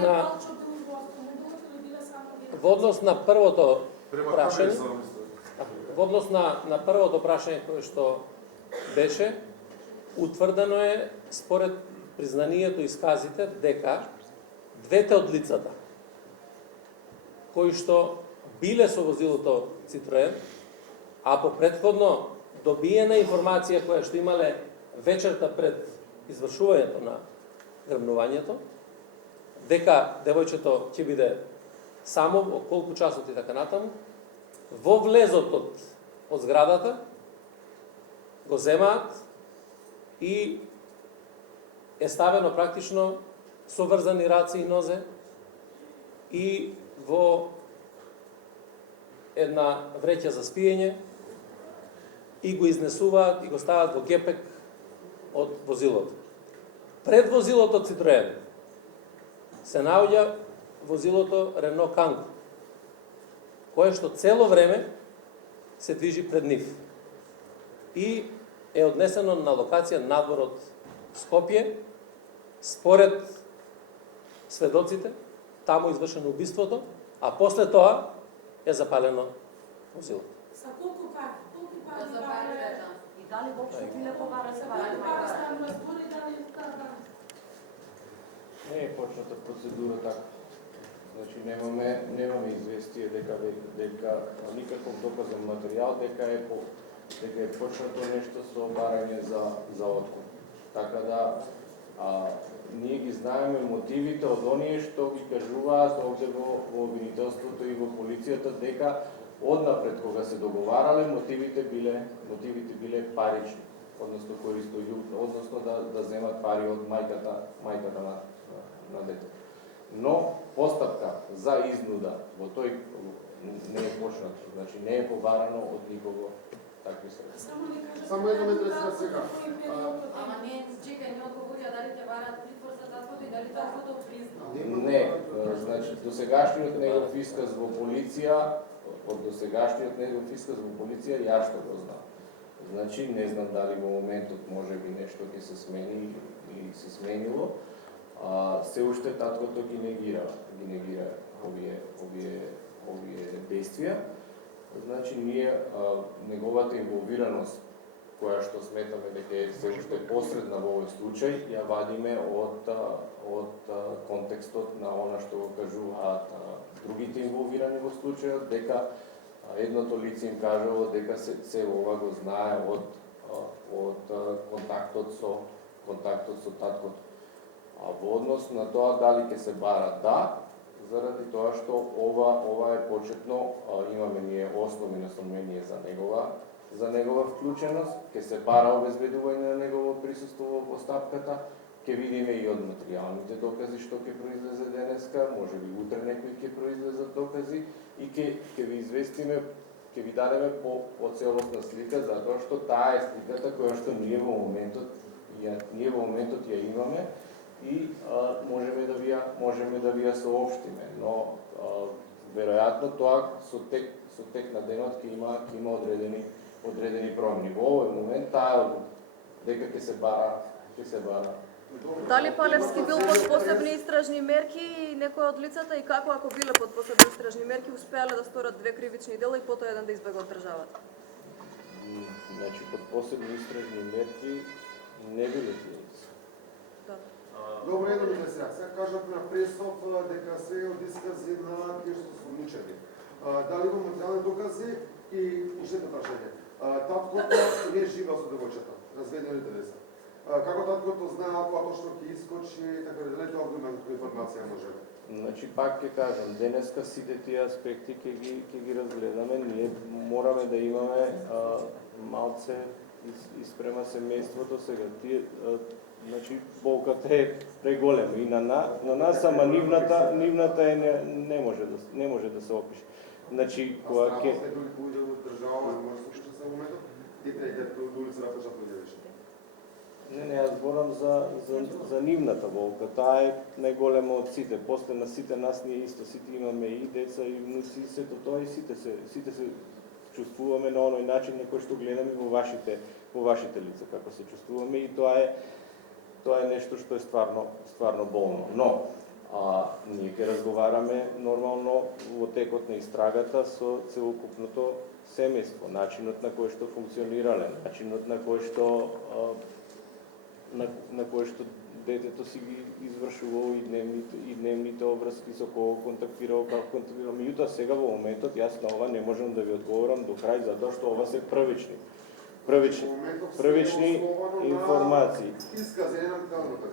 на првото прашање, во однос на првото прашање кое што беше, утврдено е според признанието и исказите дека двете од лицата кои што биле со возилото Citroen, а по претходно добиена информација која што имале вечерта пред извршувањето на грабнувањето, дека девојчето ќе биде само во колку часот и така натаму, во влезот од зградата го земаат и е ставено практично со врзани раце и нозе и во една вреќа за спиење и го изнесуваат и го стават во гепек од возилото. Пред возилото Citroen се наоѓа возилото Renault Kangoo, кое што цело време се движи пред нив и е однесено на локација надвор од Скопје. Според сведоците, таму извршено убиството, а после тоа е запалено возилото. За колку пари? Колку пари За барале? парите. И дали воопшто биле побарани За пари? колку пари станува збор и дали да. Не е почната процедура така. Значи немаме известие дека никаков доказен материјал дека е почнато нешто со барање за откуп. Така да ние ги знаеме мотивите од оние што ги кажуваат овде во обвинителството и во полицијата дека однапред кога се договарале мотивите биле парични, односно односно да земат пари од мајката на детето. Но постапка за изнуда во тој не е почнато, значи не е побарано од никого такви средства. Само едно ме интересира сега. Ама не, чекај, не одговорија дали ќе барат притвор за таткото и дали таткото признал. Не, значи досегашниот негов исказ во полиција, од досегашниот негов исказ во полиција јас што го знам. Значи не знам дали во моментот можеби нешто ќе се смени или се сменило. Се уште таткото ги негира овие действија. Значи ние неговата инволвираност која што сметаме дека е се уште посредна во овој случај, ја вадиме од контекстот на она што го кажуваат другите инволвирани во случајот, дека едното лице им кажало дека се ова го знае од контактот со таткото. А во однос на тоа дали ќе се бара заради тоа што ова е почетно, имаме ние основни сомнение за негова вклученост, ќе се бара обезбедување на негово присуство во постапката, ќе видиме и од материјалните докази што ќе произлезе денеска, можеби утре некои ќе произлезат докази и ќе ви известиме, ќе ви дадеме по целосна слика, затоа што таа е сликата која што ние во моментот ја имаме и можеме да ви ја соопштиме, но веројатно тоа со тек на денот ќе има одредени промени. Во овој момент таа дека ќе се бара. Дали Палевски бил под посебни истражни мерки и некој од лицата и како ако биле под посебни истражни мерки успеале да сторат 2 кривични дела и потоа еден да избега од државата? Значи под посебни истражни мерки не биле тие лица. Да. Добро, едно минута сега. Сега кажат на пресов дека се од искази на тие што се мучени. Дали има материјални докази и уште едно прашање. Таткото не живеел со девојчето, разведени деца. Како таткото знае кога точно ќе искочи, така да тоа го има информација можеме? Значи, пак ќе кажам, денеска сите тие аспекти ќе ги разгледаме. Ние мораме да имаме малце испрема семејството сега. Тие, значи, болката е преголема и на нас, ама нивната е не може да се опише. Значи, кога ќе... А страдал сте кој од држава, може да се случи за моментот? Дете до улица Рафа Шаповиќ беше. Не, јас зборам за нивната болка. Таа е најголема од сите. После на сите нас ние исто, сите имаме и деца и внуци, и сето тоа и сите се чувствуваме на оној начин на кој што гледаме во вашите лица како се чувствуваме и тоа е нешто што е стварно болно. Но ние ќе разговараме нормално во текот на истрагата со целокупното семејство, начинот на кој што функционирале, начинот на кој што детето си ги извршувало и дневните обврски со кого контактирало, како контактирало. Меѓутоа сега во моментот јас на ова не можам да ви одговорам до крај затоа што ова се првични информации.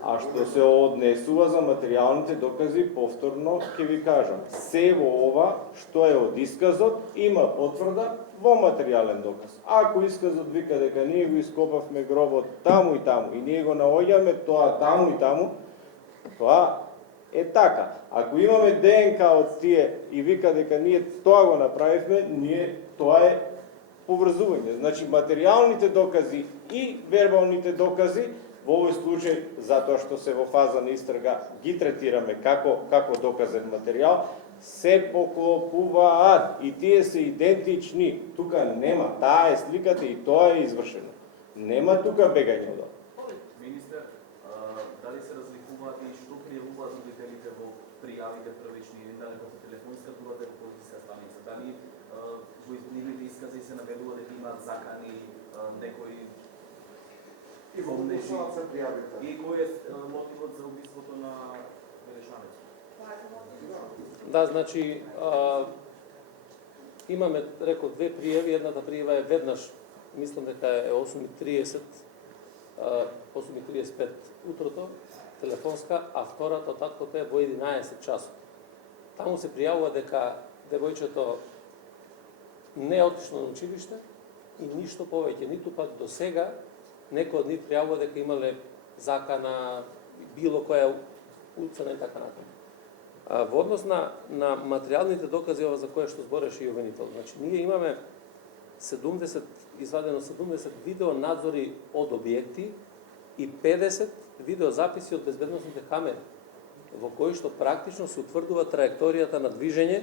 А што се однесува за материјалните докази, повторно ќе ви кажам, се во ова што е од исказот има потврда во материјален доказ. Ако исказот вика дека ние го ископавме гробот таму и ние го наоѓаме тоа таму и таму, тоа е така. Ако имаме ДНК од тие и вика дека ние тоа го направивме, тоа е поврзување. Значи, материјалните докази и вербалните докази, во овој случај, затоа што се во фаза на истрага, ги третираме како доказен материјал, се поклопуваат и тие се идентични. Тука нема, таа е сликата и тоа е извршено. Нема тука бегање од тоа. Министер, дали се разликуваат и што пријавуваат родителите во пријавите првични или дали по телефонска турата во полициска станица? Дали во нивните искази се наведува дека имаат закани некои и во се пријавите. И кој е мотивот за убиството на Велешанец? Да, значи, имаме, рекол, две пријави. Едната пријава е веднаш, мислам дека е 8:30, 8:35 утрото, телефонска, а втората таткото е во 11 часот. Таму се пријавува дека девојчето не отишло на училиште и ништо повеќе, ниту пак до сега некој од нив пријавува дека имале закана, било која уцена и така натаму. Во однос на материјалните докази ова за кое што збореше и обвинител. Значи, ние имаме извадено 70 видео надзори од објекти и 50 видеозаписи од безбедносните камери, во кои што практично се утврдува траекторијата на движење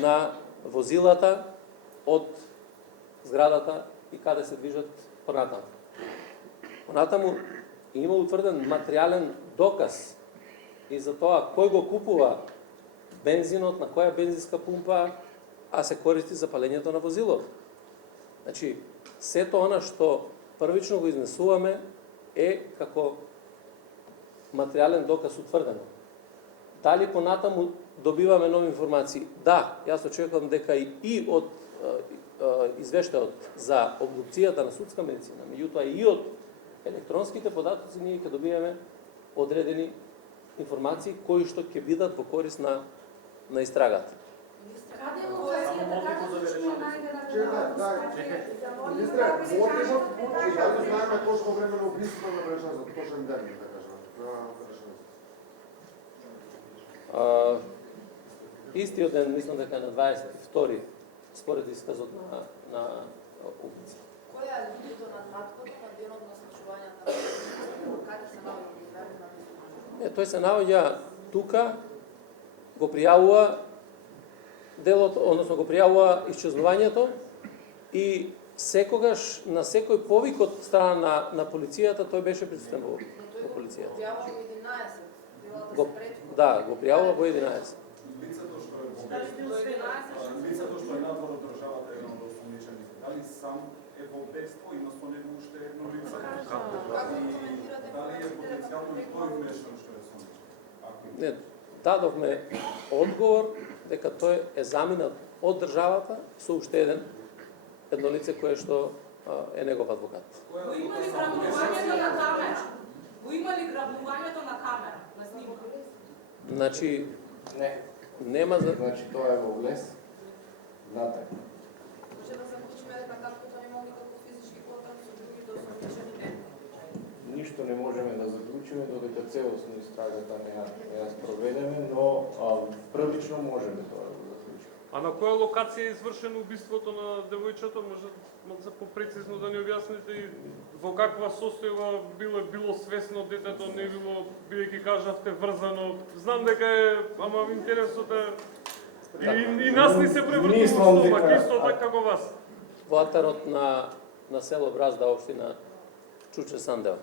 на возилата од зградата и каде се движат понатаму. Понатаму има утврден материјален доказ и за тоа кој го купува бензинот, на која бензинска пумпа, а се користи за палењето на возилото. Значи, сето она што првично го изнесуваме е како материјален доказ утврдено. Дали понатаму добиваме нови информации? Да, јас очекувам дека и од извештајот за обдукцијата на судска медицина, меѓутоа и од електронските податоци ние ќе добиваме одредени информации кои што ќе бидат во корист на истрагата. Каде е локацијата, како точно е најдена Министре, мотивот, дали знаеме точно време на убиство на Велешанец, точен ден, да кажем, на Велешанец? Истиот ден, мислам дека на 22 според исказот на убица. Која е луѓето на таткото на денот на случувањата? Каде се наоѓа? Тој се наоѓа тука, го пријавува делот, односно го пријавува исчезнувањето и секогаш на секој повик од страна на полицијата тој беше присутен во полицијата. Пријавува во 11. Да, го пријавува во 11. Лицето што е надвор од државата е едно од осомничените. Дали сам е во бедство, има со него уште едно лице. Како Дали е потенцијално и тој вмешан што е соничен? Не, дадовме одговор дека тој е заминат од државата со уште едно лице кое што е негов адвокат. Го има ли грабувањето на камера? Го има ли грабувањето на камера, на снимка? Значи, Не, нема за... значи тоа е во влез. Знате. Може да заклучиме дека како тој имал никаков физички контакт со другите осомничени? Ништо не можеме да заклучиме додека целосно истрагата не ја спроведеме, но првично можеме тоа да го заклучиме. А на која локација е извршено убиството на девојчето? Може малку попрецизно да ни објасните и во каква состојба било свесно детето, не било, бидејќи кажавте врзано. Знам дека е, ама интересот е и нас ни се превртува во стомак, исто така како вас. Во атарот на село Бразда, општина Чуче Сандел.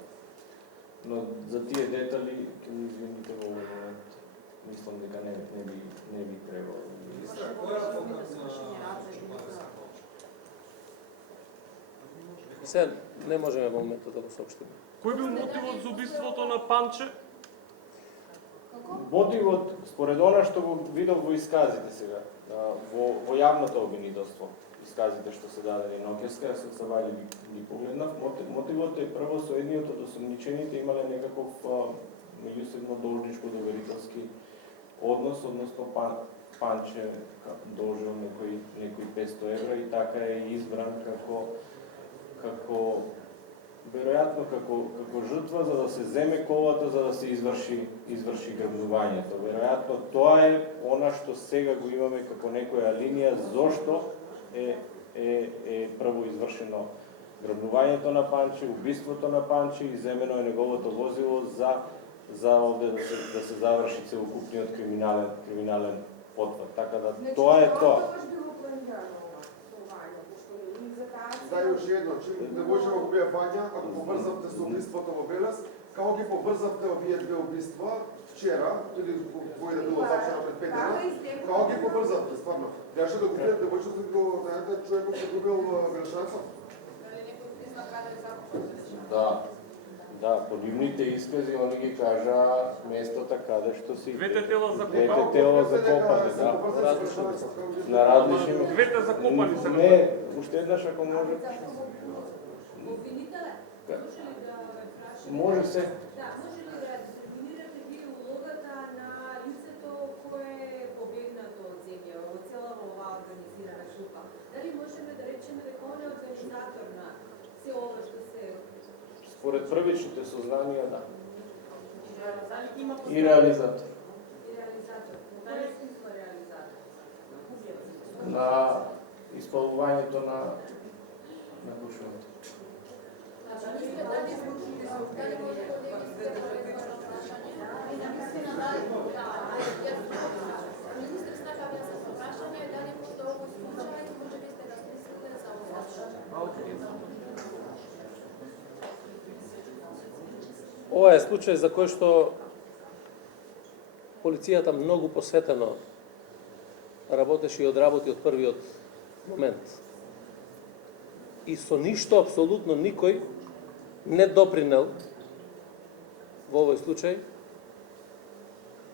Но за тие детали, ќе ми извините во овој момент, мислам дека не би требало. Се не можеме во моментот да го соопштиме. Кој бил мотивот за убиството на Панче? Мотивот, според она што го видов во исказите сега, во јавното обвинителство, исказите што се дадени ноќеска, јас од Савајли ги погледнав, мотивот е прво со едниот од осумничените имале некаков меѓусебно должничко доверителски однос, односно Панче должел некои 500 евра и така е избран како веројатно како жртва за да се земе колата за да се изврши грабнувањето. Веројатно тоа е она што сега го имаме како некоја линија зошто е прво извршено грабнувањето на Панче, убиството на Панче и земено е неговото возило за овде да се заврши целокупниот криминален потвор. Така да тоа е тоа. Да, još jedno, čim ne možemo ubija Banja, ako pobrzavte s ubistvom во Белес, како ги побрзавте овие две убиства вчера, или кој да било завчера пред 5 дена, како ги побрзавте, стварно? Трябваше да го гледате, може да го знаете човекот што губил грешаца? Да, по нивните искази они ги кажа местата каде што си Двете тела закопани. Двете тела закопани, да. На различни места. Двете закопани се. Не, уште еднаш ако може. Обвинителе, може ли да прашам? Може се. Да, може ли да дефинирате вие улогата на лицето кое е побегнато од земја, од цела оваа организирана шука? Дали можеме да речеме дека он е организатор на се ова што се... Според првичните сознанија, да. И И реализатор. И реализатор. Дали е смисла реализатор? На исполнувањето на бушването. Дали може да одјавите коректно прашање? Министр сакав да се прашање дали може овој случај може би сте да смислите за остаток. Ова е случај за кој што полицијата многу посветено работеше и одработи од првиот момент. И со ништо, апсолутно никој не допринел во овој случај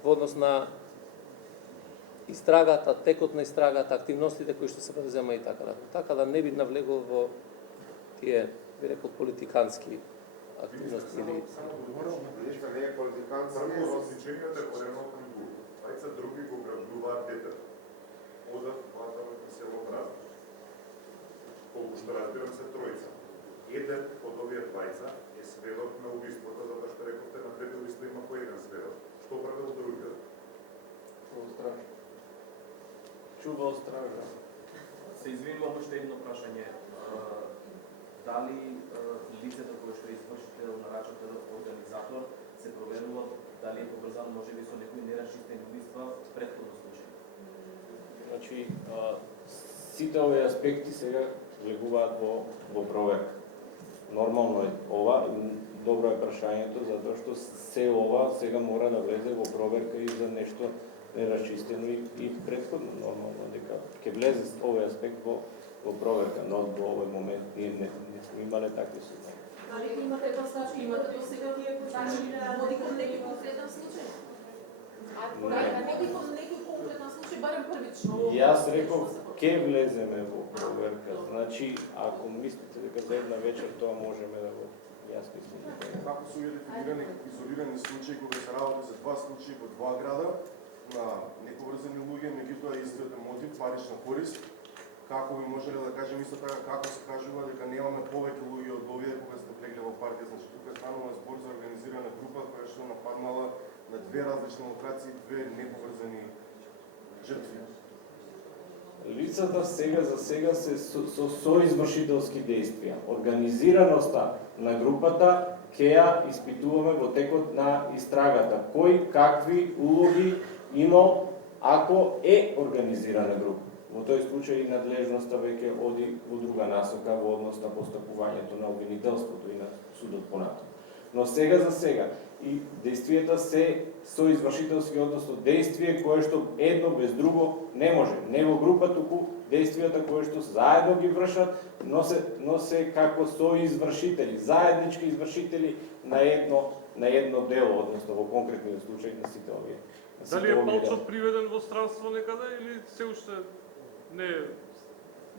во однос на истрагата, текот на истрагата, активностите кои што се предзема и така. Така да не би навлегол во тие, би рекол, политикански активности или... Ништо не е политикански. Прво, различениот е корено кон друг. Трајца други го грабнуваат детето. Одат, платаме на село Бразда. Колку што разбирам се тројца. Еден од овие двајца е сведок на убиството, затоа што рековте на двете убиства има по еден сведок. Што правил другите? Чувал стража. Се извинувам уште едно прашање. Дали лицето кое што е извршител на рачател организатор се проверува дали е поврзано можеби со некои нерашистени убиства претходно случај? Значи, сите овие аспекти сега влегуваат во проверка. Нормално е ова, добро е прашањето, затоа што се ова сега мора да влезе во проверка и за нешто нерашистено и претходно нормално дека ќе влезе овој аспект во во проверка, но до овој момент ние не сме имале такви случаи. Дали имате достатъчно, имате до сега тие кои Води кон некој конкретен случај? Води кон некој конкретен случај, барем првично. Јас реков, ке влеземе во проверка. Значи, ако мислите дека за една вечер тоа можеме да го... Јас мислам дека... Како се идентифицирани изолирани случаи кога се работи за два случаи во два града на неповрзани луѓе, меѓутоа истиот мотив, парична корист, како би можеле да кажеме исто така како се кажува дека немаме повеќе луѓе од овие кога сте влегли во партија, значи тука станува збор за организирана група која што нападнала на две различни локации, две неповрзани жртви. Лицата сега за сега се со извршителски действија. Организираноста на групата ќе ја испитуваме во текот на истрагата. Кој какви улоги имал ако е организирана група. Во тој случај надлежноста веќе оди во друга насока во однос на постапувањето на обвинителството и на судот понатаму. Но сега за сега и действијата се со извршителски, односно действие кое што едно без друго не може. Не во група, туку действијата кои што заедно ги вршат, но се како со извршители, заеднички извршители на едно дело, односно во конкретниот случај на сите овие. Дали е Палчов приведен во странство некаде или се уште не е?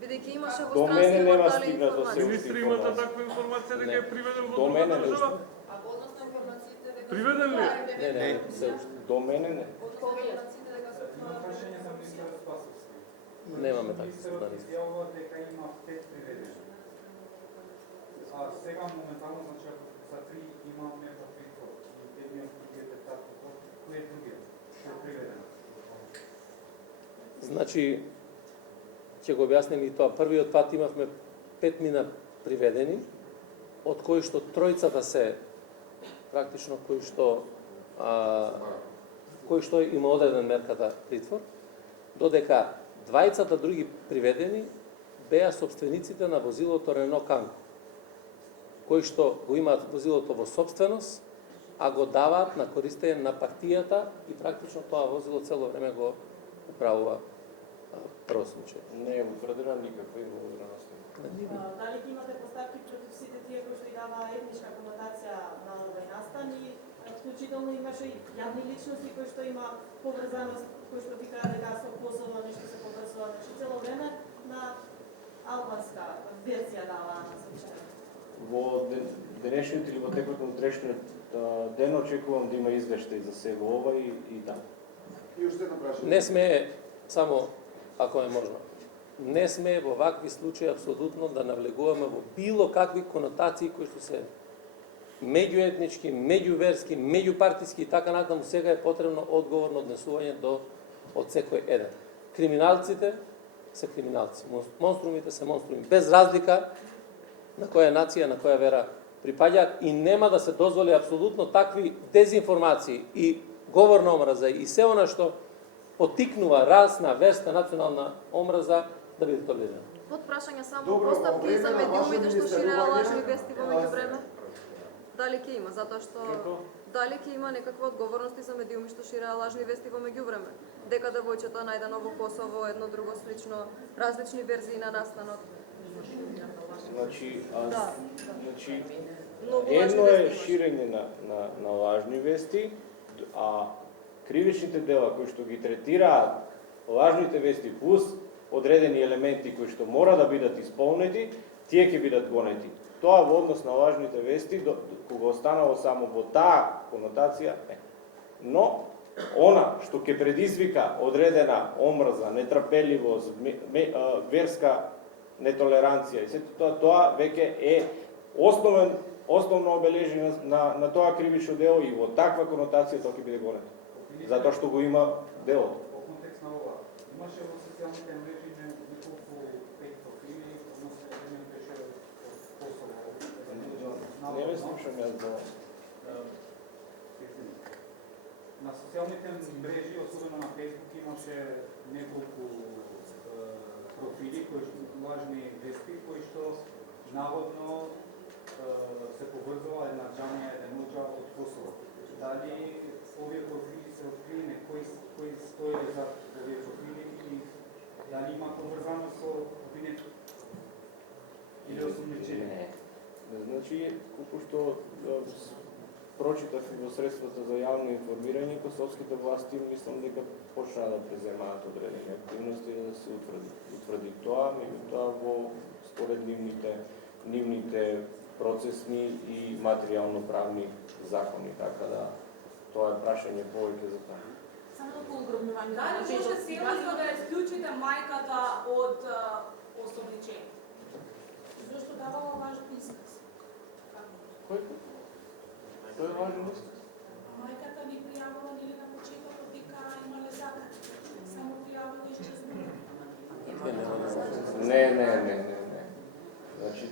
Бидејќи имаше во До мене нема странство стигнато се уште Министри имате таква информација дека е приведен во До друга мене не држава? Односно информациите дека Приведен ли? Не, се уште. До мене не. Немаме такви Министерот изјавува дека има 5 приведени. А сега моментално, значи, ако за 3 имаме во притвор, и едниот другиот е така, кој е другиот? Кој е приведен? Значи, ќе го објасним и тоа. Првиот пат имавме 5 мина приведени, од кои што тројцата се практично кои што има одреден мерката притвор, додека двајцата други приведени беа собствениците на возилото Рено Канго, кои што го имаат возилото во собственост, а го даваат на користење на партијата и практично тоа возило цело време го управува прв случај. Не е утврдена никаква инволвираност. Дали ги имате поставки против сите тие кои што и дава етничка конотација на овој настан и вклучително имаше и јавни личности кои што има поврзаност, кои што викаат дека со Косово нешто се поврзува, значи цело време на албанска верзија дава на случај. Во денешниот или во текот на утрешниот ден очекувам да има извештај за себе ова и да. И уште едно прашање. Не сме, само ако е можно, не сме во вакви случаи апсолутно да навлегуваме во било какви конотации кои што се меѓуетнички, меѓуверски, меѓупартиски и така натаму. Сега е потребно одговорно однесување од секој еден. Криминалците се криминалци, монструмите се монструми, без разлика на која нација, на која вера припаѓаат, и нема да се дозволи апсолутно такви дезинформации и говор на омраза и се она што потикнува расна, верска, национална омраза да биде толерирано. Под прашање само Добро, постапки во за време на медиумите ваше што ширеа министерување, лажни вести во меѓувреме? Дали ќе има, затоа што дали ќе има некаква одговорности за медиуми што ширеа лажни вести во меѓувреме? Дека девојчето најдено во Косово, едно друго слично, различни верзии на настанот. Значи, значи Многу едно лажни е вести ширење на лажни вести, а кривичните дела кои што ги третираат лажните вести плюс одредени елементи кои што мора да бидат исполнети, тие ќе бидат гонети. Тоа во однос на лажните вести, кога останало само во таа конотација, не. Но, она што ќе предизвика одредена омрза, нетрпеливост, верска нетолеранција и сето тоа веќе е основно обележение на тоа кривично дело и во таква конотација тоа ќе биде гонето. Затоа што го има делото. Во контекст на ова, имаше во социјалните мрежи неколку фейк профили, односно еден беше од Косово. Не ме слушам јас за на социјалните мрежи, особено на Facebook, имаше неколку профили кои лажни вести кои што наводно се поврзува една џамија, еден оџа од Косово. Дали овие профили се откриени, кои стои за овие профили и дали има поврзаност со обвинетот? Значи, колку што прочитав и во средствата за јавно информирање, косовските власти мислам дека почнаа да преземаат одредени активности да се утврди тоа, меѓутоа во според нивните процесни и материјално-правни закони, така да тоа е прашање повеќе за тоа. Само по огромнување. Дали може сериозно да исклучите мајката од осомничење? Зошто давала лажен исказ? Кој? Тој е важен исказ. Мајката ни пријавила нели на почетокот дека имале закан. Само пријавила исчезнува. Не. Значи,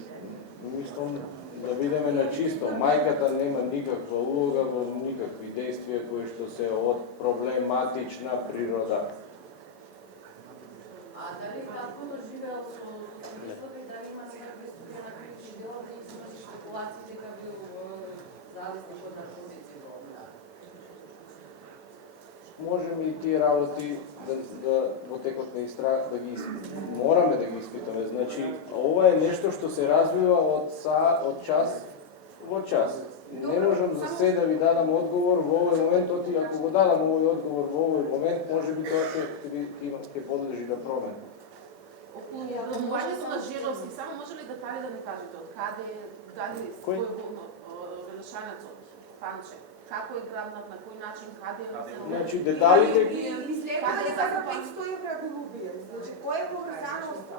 мислам да бидеме на чисто. Мајката нема никаква улога во никакви действија кои што се од проблематична природа. А дали татко живеел со семејството и дали има некакви студија на кривични дела, да се имаше спекулации дека бил зависник од наркотици во Можеме и тие работи во текот на истрага да ги мораме да ги испитаме. Значи, ова е нешто што се развива од час во час. Не можам за се да ви дадам одговор во овој момент, ако го дадам овој одговор во овој момент, може би тоа ќе подлежи на промена. Околу промувањето на Жировски, само може ли детали да ми кажете од каде, дали Кој? Велешанецот, Панче, како е грабнат, на кој начин, каде е... Значи, деталите... Излега дека 500 евра бил убиен. Значи, кој е поврзаноста?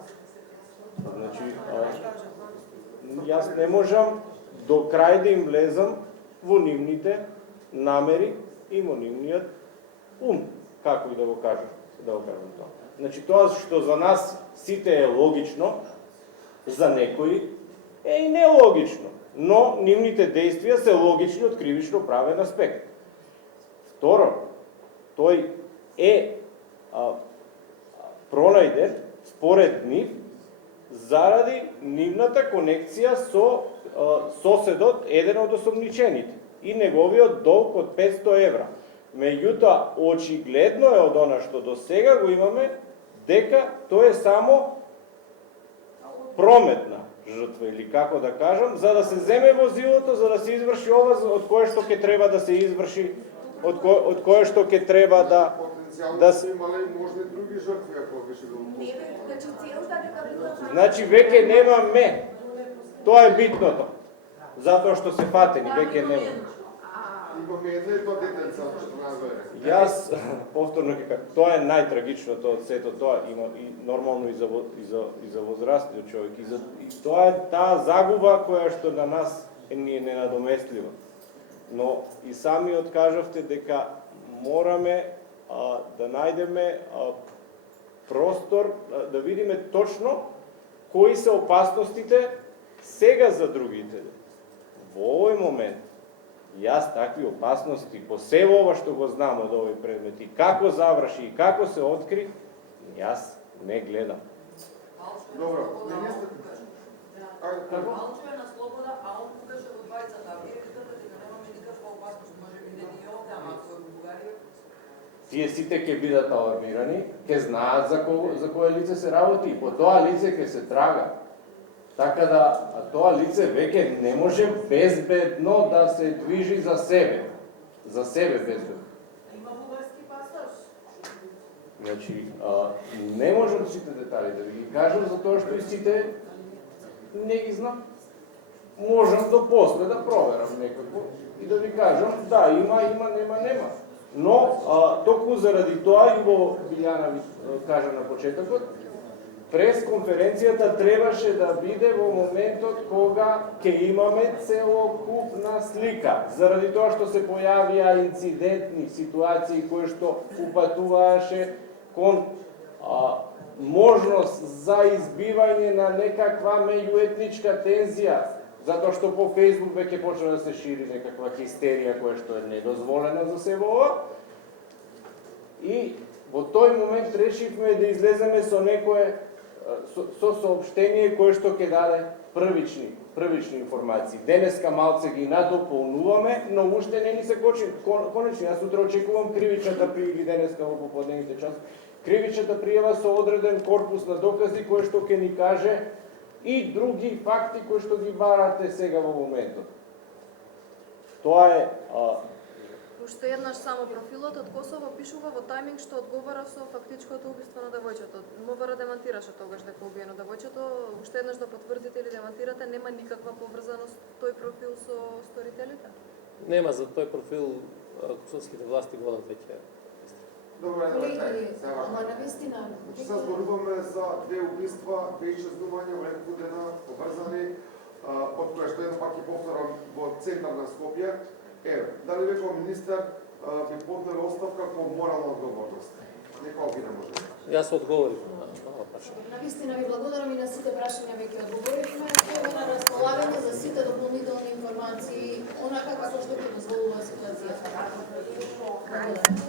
Значи, јас не можам до крај да им влезам во нивните намери и во нивниот ум, како и да го кажам тоа. Значи, тоа што за нас сите е логично, за некои е и нелогично, но нивните действија се логични од кривично правен аспект. Второ, тој е пронајден според нив заради нивната конекција со соседот, еден од осомничените, и неговиот долг од 500 евра. Меѓутоа, очигледно е од она што до сега го имаме, дека тој е само прометна жртва, или како да кажам, за да се земе возилото, за да се изврши ова од кое што ќе треба да се изврши, од кое што ќе треба да се... Имале и можни други жртви, ако беше го... Значи, веќе немаме. Тоа е битното. Затоа што се фатени, веќе нема. Имаме една и тоа детенца од 14 години. Јас повторно ќе кажам, тоа е најтрагичното од сето тоа, има и нормално и за возрастниот човек, и тоа е таа загуба која што на нас ни е ненадоместлива. Но и самиот кажавте дека мораме да најдеме простор, да видиме точно кои се опасностите сега за другите. Во овој момент, јас такви опасности, по се ова што го знам од овој предмет, и како заврши, и како се откри, јас не гледам. Добро, Малчо е на слобода, а он покаже во двајцата, а вие кажете дека немаме никаква опасност, може би не ни овде, ама ако е во Бугарија. Тие сите ќе бидат алармирани, ќе знаат за кое лице се работи, и по тоа лице ќе се трага. Така да тоа лице веќе не може безбедно да се движи за себе. За себе безбедно. Има бугарски пасош. Значи, не можам сите детали да ви ги кажам, затоа што и сите не ги знам. Можам до после да проверам некако и да ви кажам, да, има, нема. Но, токму заради тоа и во Билјана ви кажа на почетокот, пресконференцијата требаше да биде во моментот кога ќе имаме целокупна слика. Заради тоа што се појавија инцидентни ситуации кои што упатуваше кон можност за избивање на некаква меѓуетничка тензија, затоа што по Facebook веќе почна да се шири некаква хистерија која што е недозволена за се ова. И во тој момент решивме да излеземе со некое со сообштение кое што ќе даде првични информации. Денеска малце ги надополнуваме, но уште не ни се конечни. Јас утре очекувам кривичната пријава денеска во поподневните часови. Кривичната пријава со одреден корпус на докази кој што ќе ни каже и други факти кои што ги барате сега во моментот. Тоа е Уште еднаш само профилот од Косово пишува во тајминг што одговара со фактичкото убиство на девојчето. МВР демантираше тогаш дека убиено девојчето. Уште еднаш да потврдите или демантирате, нема никаква поврзаност тој профил со сторителите? Нема за тој профил, косовските власти го одат веќе. Добре, Колеги, ама навистина, Се зборуваме за две убиства, две исчезнувања во неколку дена поврзани, од која што едно пак ќе повторам во центар на Скопје. Еве, дали ве како министер би поднели оставка по морална одговорност? Некој би не може. Јас одговорив на ова прашање. навистина ви благодарам и на сите прашања веќе одговоривме. Сме на располагање за сите дополнителни информации, онака како што ќе дозволува ситуацијата. Благодарам.